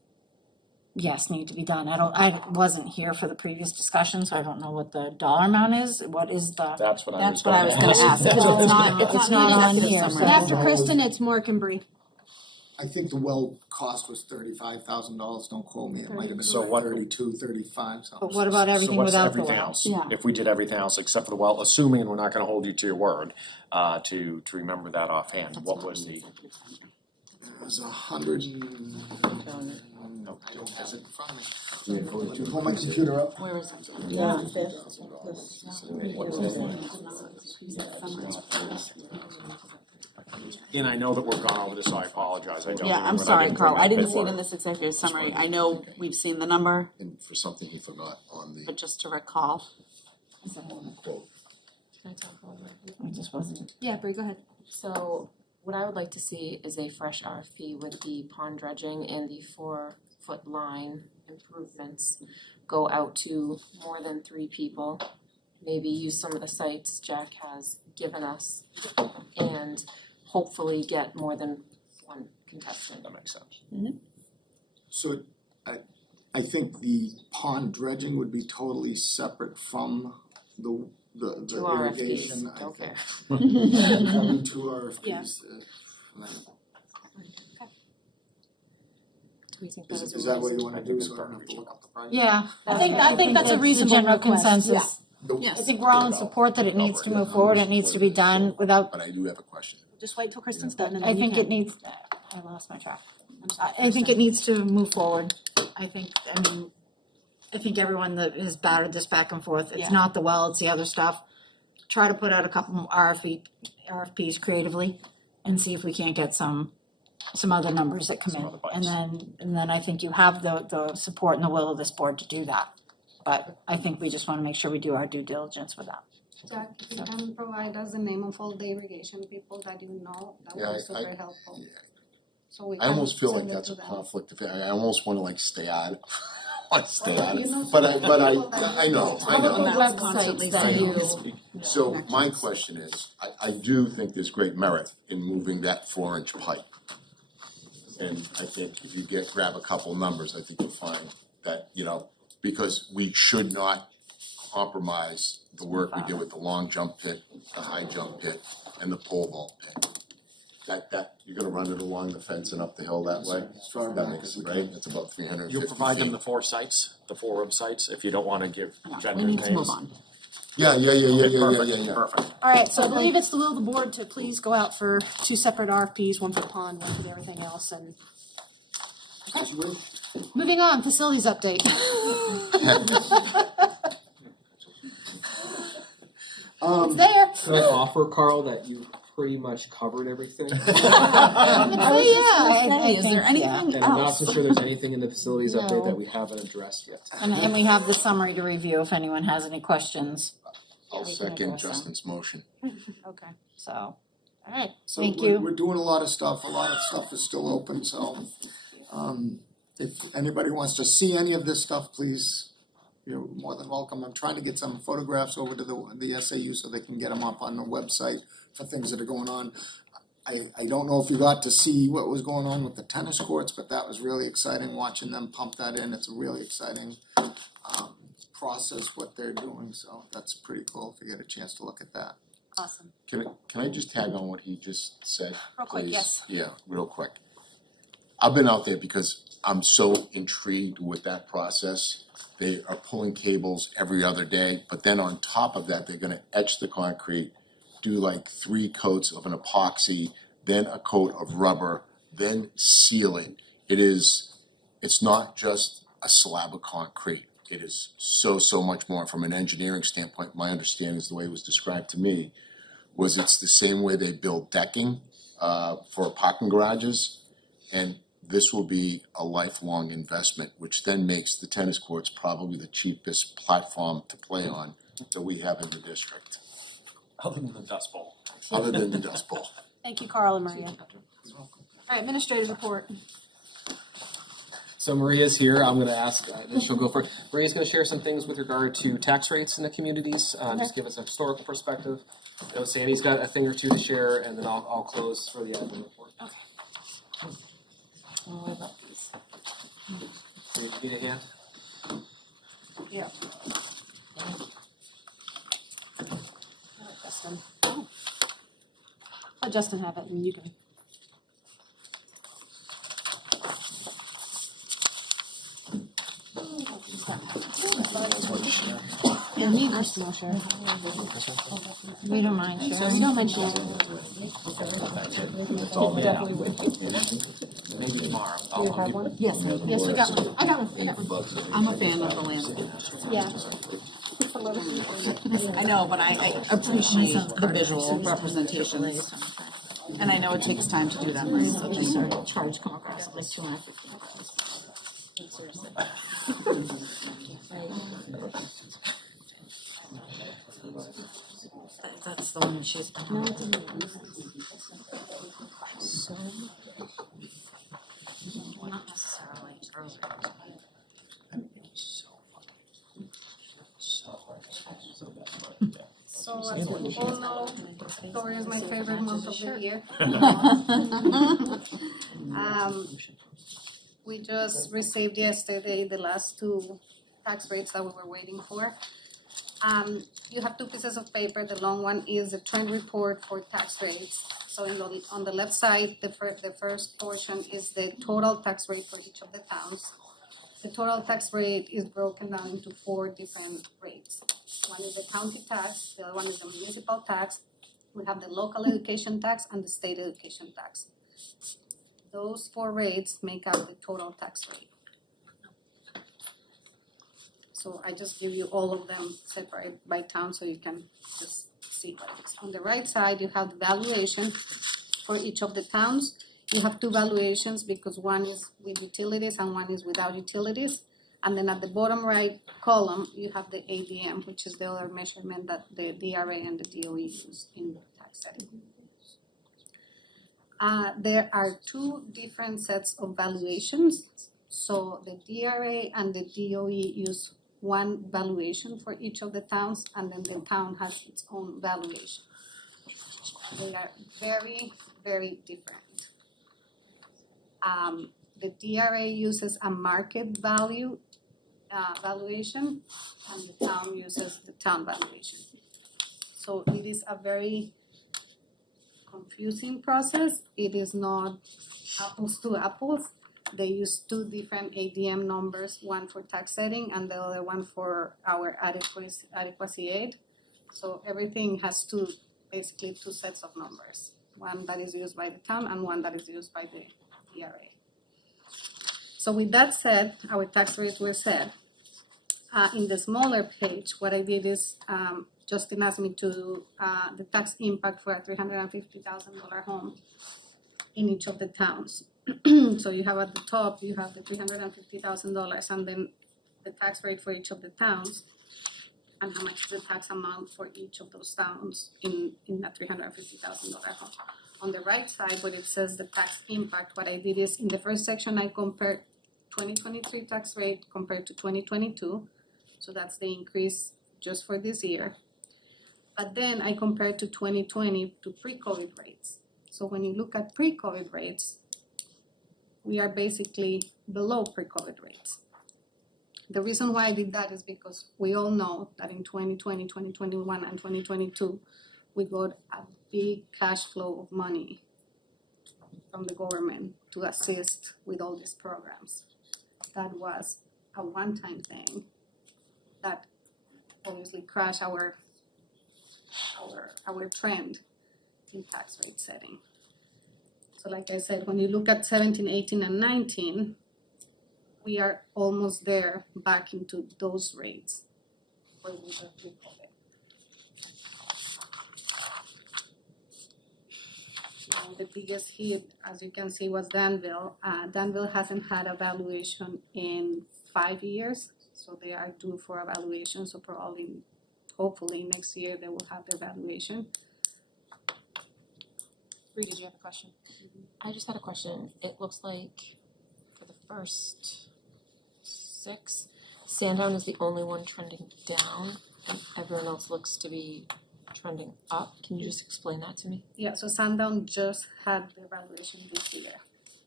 yes, need to be done, I wasn't here for the previous discussion, so I don't know what the dollar amount is, what is the? That's what I was That's what I was gonna ask, because It's not on here, so. After Kristen, it's Mark and Bree. I think the well cost was $35,000, don't quote me, it might have been So what- 32, 35, something. But what about everything without the So what's everything well? else? Yeah. If we did everything else except for the well, assuming, and we're not gonna hold you to your word, to remember that offhand, what was the? It was 100 and, I don't have it in front of me. Pull my computer up. Where is it? Yeah. And I know that we've gone over this, so I apologize, I don't. Yeah, remember I'm that. sorry, didn't Carl, bring I my didn't see it in paperwork. this executive summary, I know we've seen the number, And for something he forgot on the but just to recall. quote. Can I talk a little bit? I just wasn't. Yeah, Bree, go ahead. So what I would like to see is a fresh RFP with the pond dredging and the 4-foot line improvements go out to more than 3 people. Maybe use some of the sites Jack has given us and hopefully get more than one contestant. That makes sense. So I think the pond dredging would be totally separate from the Two irrigation. RFPs, don't care. Probably 2 RFPs. Do we think Is that is that what you reasonable? wanna do, so I don't have to look up the price? Yeah, I think that's a the reasonable general request. consensus. Yes. I think we're all in support that it needs to move forward, it needs to be done without, But I do have a question. Just wait till Kristen's done and then I you think can. it needs, I lost my track. I think it needs to move forward. I think everyone that has battered this back and forth, Yeah. it's not the well, it's the other stuff. Try to put out a couple more RFPs creatively and see if we can't get some other numbers that come Some in. other bites. And then I think you have the support and the will of this board to do that. But I think we just wanna make sure we do our due diligence with that. Jack, if you can provide us the name of all the irrigation people that you know, that would Yeah, be super helpful. yeah. So we I almost feel like send it that's to a them. conflict of, I almost wanna like stay out, stay Well, out you know of it, but I some people that I know, I know. What are the websites that you? So my question is, I do think there's great merit in moving that 4-inch pipe. And I think if you grab a couple numbers, I think you'll find that, because we should not compromise the work we did with the long jump pit, the high jump pit, and the pole vault pit. That, you're gonna run it along the fence and up the hill that way? As far That back makes, as we right, it's about 350 feet. You'll provide them the 4 sites, the 4 websites, if you don't wanna give gender We names. need to move on. Yeah. Perfect. Alright, so I believe it's the will of the board to please go out for 2 separate RFPs, one for the pond, one for everything else and. Moving on, facilities update. It's there. Can I offer, Carl, that you pretty much covered everything? I was just gonna say, is there anything else? And I'm not so sure there's anything in the facilities update that we haven't addressed yet. And we have the summary to review if anyone has any questions. I'll We can second address them. Justin's motion. Okay. So, alright, So thank we're, you. we're doing a lot of stuff is still open, so, if anybody wants to see any of this stuff, please, you're more than welcome. I'm trying to get some photographs over to the SAU so they can get them up on the website for things that are going on. I don't know if you got to see what was going on with the tennis courts, but that was really exciting, watching them pump that in. It's a really exciting process what they're doing, so that's pretty cool if you get a chance to look at that. Awesome. Can I just tag on what he just said, Real quick, please? yes. Yeah, real quick. I've been out there because I'm so intrigued with that process. They are pulling cables every other day, but then on top of that, they're gonna etch the concrete, do like 3 coats of an epoxy, then a coat of rubber, then seal it. It's not just a slab of concrete. It is so much more. From an engineering standpoint, my understanding is the way it was described to me, was it's the same way they build decking for parking garages. And this will be a lifelong investment, which then makes the tennis courts probably the cheapest platform to play on that we have in the district. Other than the Dust Bowl. Other than the Dust Bowl. Thank you, Carl and Maria. All right, administrative report. So Maria's here, I'm gonna ask, she'll go first. Maria's gonna share some things with regard to tax rates in the communities, just give us a historical perspective. I know Sandy's got a thing or two to share, and then I'll close for the admin report. Okay. What about these? Need a hand? Yeah. Justin. Let Justin have it and you can. Yeah, me personally, sure. We don't mind sharing. You don't mind sharing. Maybe tomorrow. Do you have one? Yes, Yes, we got one. I got one. I got one. I'm a fan of the landscape. Yeah. I know, but I appreciate the visual representations. And I know it takes time to do them, right? So thank you. Charge come across like 250. That's the one that she's. No, it's in So. not necessarily early. So as we all know, October is my favorite month of the year. We just received yesterday the last 2 tax rates that we were waiting for. You have 2 pieces of paper. The long one is the trend report for tax rates. So on the left side, the first portion is the total tax rate for each of the towns. The total tax rate is broken down into 4 different rates. One is the county tax, the other one is the municipal tax. We have the local education tax and the state education tax. Those 4 rates make up the total tax rate. So I just give you all of them separate by town so you can just see what it is. On the right side, you have the valuation for each of the towns. You have 2 valuations because one is with utilities and one is without utilities. And then at the bottom right column, you have the ADM, which is the other measurement that the DRA and the DOE use in tax setting. There are 2 different sets of valuations. So the DRA and the DOE use one valuation for each of the towns, and then the town has its own valuation. They are very, very different. The DRA uses a market value valuation, and the town uses the town valuation. So it is a very confusing process. It is not apples to apples. They use 2 different ADM numbers, one for tax setting and the other one for our adequacy aid. So everything has basically 2 sets of numbers, one that is used by the town and one that is used by the DRA. So with that said, our tax rates were set. In the smaller page, what I did is Justin asked me to the tax impact for a $350,000 home in each of the towns. So you have at the top, you have the $350,000 and then the tax rate for each of the towns and how much is the tax amount for each of those towns in that $350,000 home. On the right side, where it says the tax impact, what I did is in the first section, I compared 2023 tax rate compared to 2022. So that's the increase just for this year. But then I compared to 2020 to pre-COVID rates. So when you look at pre-COVID rates, we are basically below pre-COVID rates. The reason why I did that is because we all know that in 2020, 2021, and 2022, we got a big cash flow of money from the government to assist with all these programs. That was a one-time thing that obviously crashed our trend in tax rate setting. So like I said, when you look at 17, 18, and 19, we are almost there back into those rates where we were pre-COVID. The biggest hit, as you can see, was Danville. Danville hasn't had a valuation in 5 years, so they are due for evaluation. So probably, hopefully next year they will have their valuation. Bree, did you have a question? I just had a question. It looks like for the first 6, Sandown is the only one trending down, and everyone else looks to be trending up. Can you just explain that to me? Yeah, so Sandown just had their valuation this year.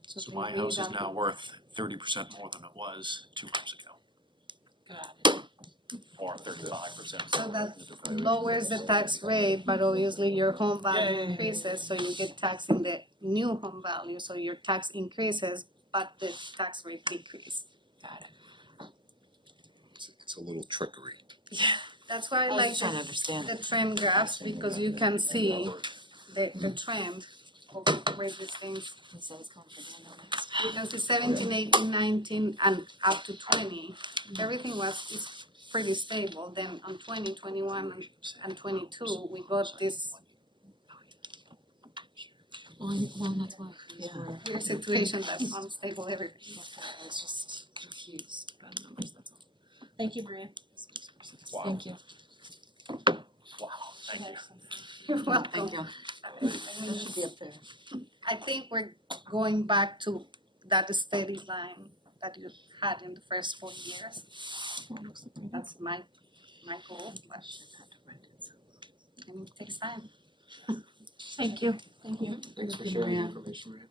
So my house is now worth 30% more than it was 2 months ago. Got it. Or 35%. So that lowers the tax rate, but obviously your home value increases, so you get taxed in the new home value, so your tax increases, but the tax rate decreases. Got it. It's a little trickery. That's why I I was like just trying to understand. the trend graphs, because you can see the trend of where these things. You can see 17, 18, 19, and up to 20, everything is pretty stable. Then on 20, 21, and 22, we got this Well, that's why. weird situation that's unstable everything. I was just confused by the numbers, that's all. Thank you, Maria. Wow. Thank you. Wow, thank you. You're welcome. Thank you. That should be up there. I think we're going back to that steady line that you had in the first 4 years. That's my goal, but and it takes time. Thank you. Thank you. Thanks for sharing the information, Maria.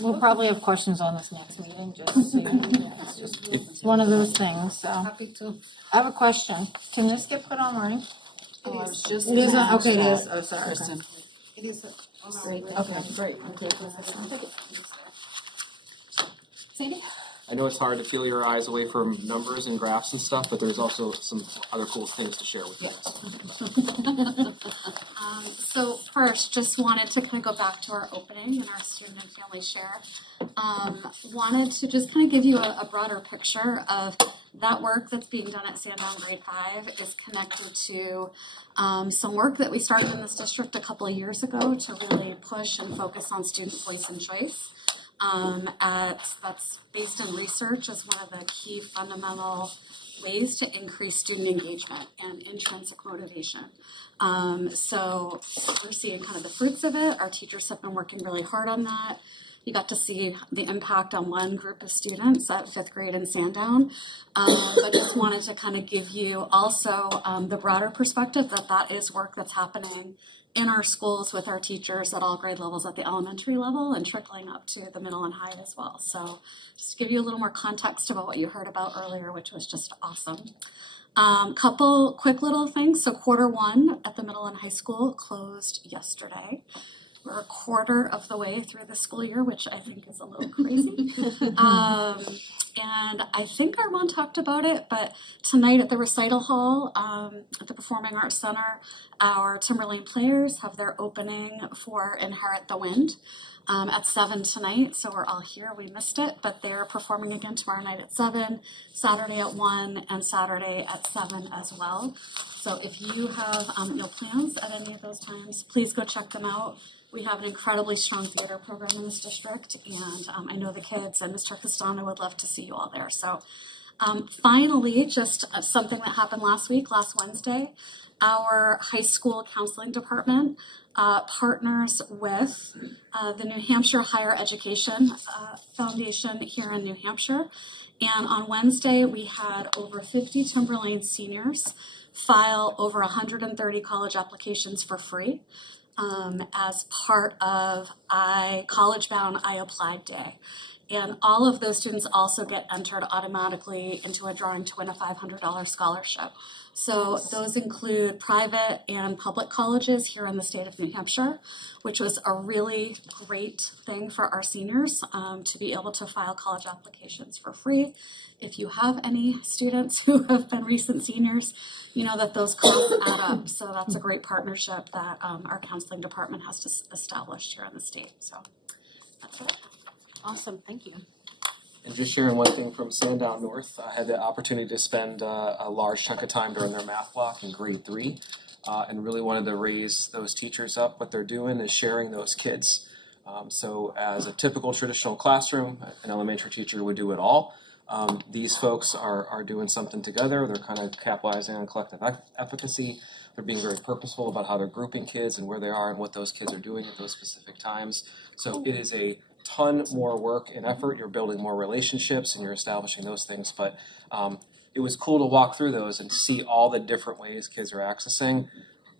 We'll probably have questions on this next meeting, just so you know. It's one of those things, so. Happy to. I have a question. Can this get put online? Oh, I was just It is, gonna okay, it ask is, that, oh, sorry. Kristen. It is on our Great, website. okay, great. Sandy? I know it's hard to feel your eyes away from numbers and graphs and stuff, but there's also some other cool things to share with you guys. So first, just wanted to kind of go back to our opening and our student and family share. Wanted to just kind of give you a broader picture of that work that's being done at Sandown Grade 5 is connected to some work that we started in this district a couple of years ago to really push and focus on student voice and choice. That's based in research as one of the key fundamental ways to increase student engagement and intrinsic motivation. So we're seeing kind of the fruits of it. Our teachers have been working really hard on that. You got to see the impact on one group of students at 5th grade in Sandown. But just wanted to kind of give you also the broader perspective that is work that's happening in our schools with our teachers at all grade levels at the elementary level and trickling up to the middle and high as well. So just to give you a little more context about what you heard about earlier, which was just awesome. Couple quick little things. So Q1 at the middle and high school closed yesterday. We're a quarter of the way through the school year, which I think is a little crazy. And I think Armand talked about it, but tonight at the recital hall at the Performing Arts Center, our Timberlane players have their opening for Inherit the Wind at 7 tonight. So we're all here. We missed it, but they're performing again tomorrow night at 7, Saturday at 1, and Saturday at 7 as well. So if you have plans at any of those times, please go check them out. We have an incredibly strong theater program in this district, and I know the kids and Mr. Castano would love to see you all there. So finally, just something that happened last Wednesday, our high school counseling department partners with the New Hampshire Higher Education Foundation here in New Hampshire. And on Wednesday, we had over 50 Timberlane seniors file over 130 college applications for free. as part of College Bound I Applied Day. And all of those students also get entered automatically into a drawing to win a $500 scholarship. So those include private and public colleges here in the state of New Hampshire, which was a really great thing for our seniors to be able to file college applications for free. If you have any students who have been recent seniors, you know that those costs add up. So that's a great partnership that our counseling department has just established here in the state. So that's it. Awesome, thank you. And just sharing one thing from Sandown North, I had the opportunity to spend a large chunk of time during their math block in grade 3, and really wanted to raise those teachers up. What they're doing is sharing those kids. So as a typical traditional classroom, an elementary teacher would do it all. These folks are doing something together. They're kind of capitalizing on collective efficacy. They're being very purposeful about how they're grouping kids and where they are and what those kids are doing at those specific times. So it is a ton more work and effort. You're building more relationships and you're establishing those things. But it was cool to walk through those and see all the different ways kids are accessing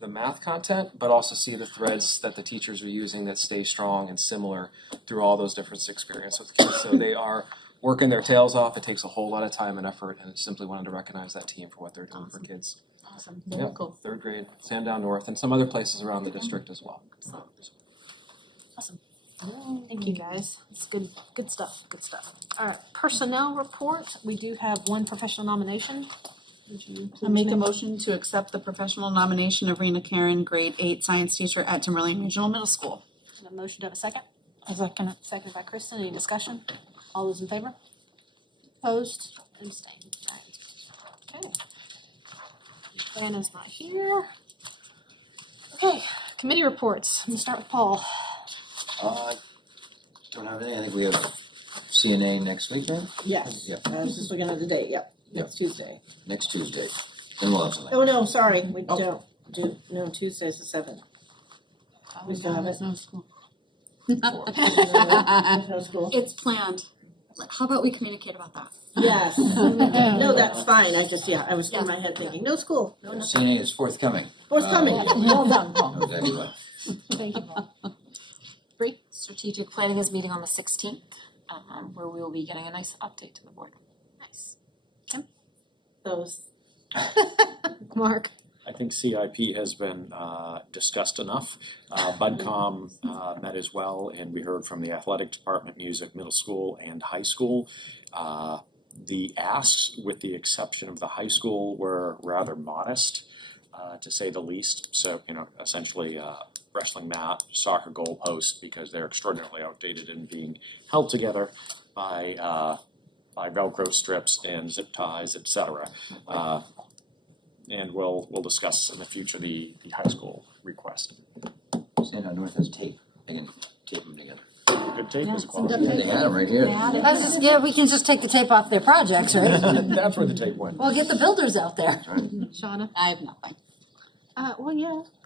the math content, but also see the threads that the teachers are using that stay strong and similar through all those different experiences with kids. So they are working their tails off. It takes a whole lot of time and effort, and simply wanted to recognize that team for what they're doing for kids. Awesome. Yep, cool. 3rd grade, Sandown North, and some other places around the district as well. Awesome. Thank you, guys. It's good stuff, good stuff. All right, personnel report. We do have one professional nomination. Would you I make a please motion to accept the professional nomination of Rena Karen, grade 8 science teacher at Timberlane Regional Middle School. a motion to have a second? A second. Seconded by Kristen. Any discussion? All those in favor? Opposed? Abstained. All right. Okay. Diana's not here. Okay, committee reports. Let me start with Paul. Don't have anything. I think we have CNA next week, right? Yes, Yep. I was just looking at the date, yep, Yep. next Tuesday. Next Tuesday. Then we'll have something. Oh, no, sorry, we Oh. don't do, no, Tuesday's the 7th. We still have it? No school. There's no school? It's planned. How about we communicate about that? Yes, no, that's fine, I just, I was in my head thinking, no school, no, nothing. CNA is forthcoming. Forthcoming, well done, Paul. Okay, well. Thank you, Paul. Strategic planning is meeting on the 16th, where we will be getting a nice update to the board. Nice. Kim? Those, Mark? I think CIP has been discussed enough. BudCom met as well, and we heard from the athletic department, music, middle school and high school. The asks, with the exception of the high school, were rather modest, to say the least. So, essentially wrestling mat, soccer goalposts, because they're extraordinarily outdated and being held together by Velcro strips and zip ties, etc. And we'll discuss in the future the high school request. Sandown North has tape. They can tape them together. Good tape is quality. They had them right here. We can just take the tape off their projects, right? That's where the tape went. Well, get the builders out there. Shauna? I have nothing.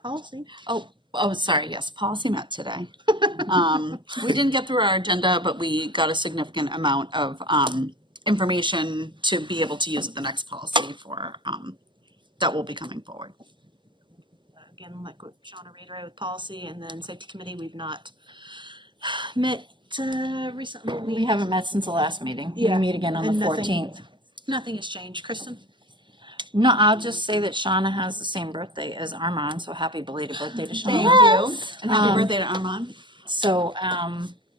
Policy. Oh, sorry, yes, policy met today. We didn't get through our agenda, but we got a significant amount of information to be able to use at the next policy for that will be coming forward. Again, like what Shauna reiterated with policy, and then safety committee, we've not met recently. We haven't met since the last meeting. We Yeah, meet again on the and nothing- 14th. Nothing has changed. Kristen? No, I'll just say that Shauna has the same birthday as Armand, so happy belated birthday to Shauna. Thank you, and happy birthday to Armand. So,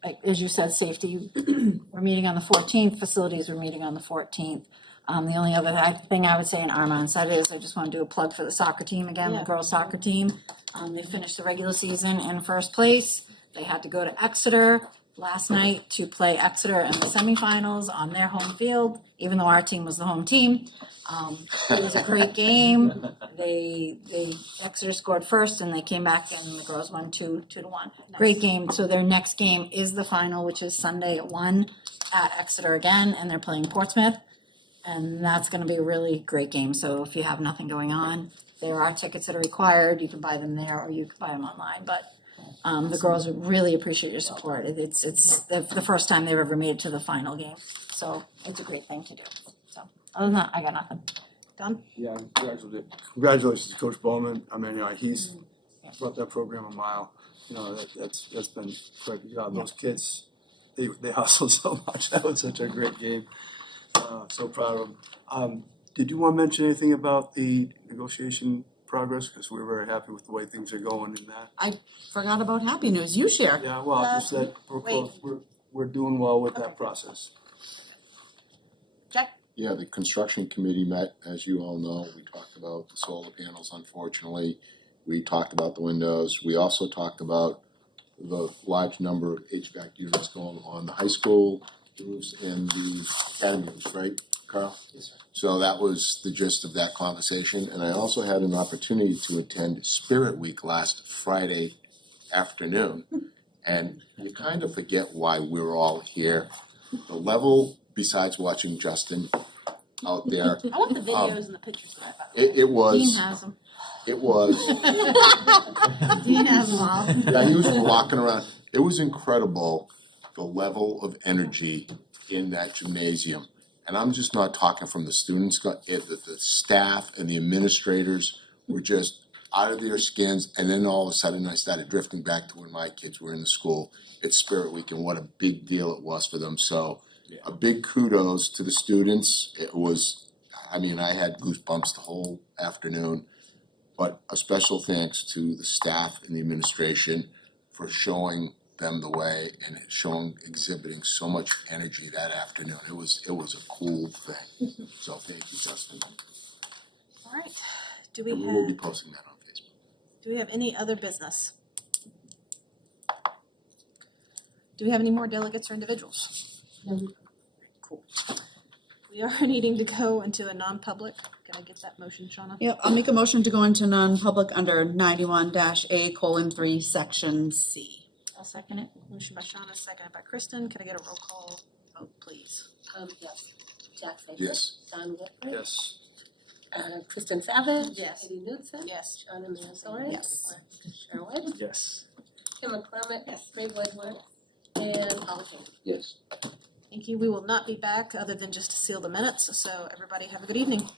like, as you said, safety, we're meeting on the 14th, facilities, we're meeting on the 14th. The only other thing I would say in Armand's side is I just want to do a plug for the soccer team again, the girls' soccer team. They finished the regular season in first place. They had to go to Exeter last night to play Exeter in the semifinals on their home field, even though our team was the home team. It was a great game. They Exeter scored first and they came back and the girls won 2-1. Great game. So their next game is the final, which is Sunday at 1 at Exeter again, and they're playing Portsmouth. And that's gonna be a really great game. So if you have nothing going on, there are tickets that are required. You can buy them there or you can buy them online, but the girls would really appreciate your support. It's the first time they've ever made it to the final game. So it's a great thing to do. So other than that, I got nothing. Done? Yeah, congratulations to Coach Bowman. I mean, he's brought that program a mile. You know, that's been great. You know, those kids, they hustle so much. That was such a great game. So proud of them. Did you want to mention anything about the negotiation progress? Because we're very happy with the way things are going in that. I forgot about happy news. You share. Yeah, well, just that we're close. We're doing well with that process. Yeah, the construction committee met, as you all know. We talked about the solar panels, unfortunately. We talked about the windows. We also talked about the large number of HVAC units going on the high school roofs and the academy roofs, right, Carl? Yes, sir. So that was the gist of that conversation. And I also had an opportunity to attend Spirit Week last Friday afternoon. And you kind of forget why we're all here. The level, besides watching Justin out there, I want the videos and the pictures back, by the way. it was. Dean has them. It was. Dean has them all. Yeah, he was walking around. It was incredible, the level of energy in that gymnasium. And I'm just not talking from the students, the staff and the administrators were just out of their skins. And then all of a sudden I started drifting back to when my kids were in the school. It's Spirit Week and what a big deal it was for them. So a big kudos to the students. It was, I mean, I had goosebumps the whole afternoon. But a special thanks to the staff and the administration for showing them the way and exhibiting so much energy that afternoon. It was a cool thing. So thank you, Justin. All right, And we will be posting that on Facebook. do we have any other business? Do we have any more delegates or individuals? No. Cool. We are needing to go into a non-public. Can I get that motion, Shauna? Yep, I'll make a motion to go into non-public under 91-A:3, section C. I'll second it. Motion by Shauna, seconded by Kristen. Can I get a roll call vote, please? Yes. Jack Baker. Yes. Don Whitford. Yes. Kristen Savage. Yes. Eddie Knudsen. Yes. Shauna Mansouri. Yes. Sherwood. Yes. Kim McCormick. Yes. Greg Woodward. And Paul King. Yes. Thank you. We will not be back other than just to seal the minutes. So everybody have a good evening.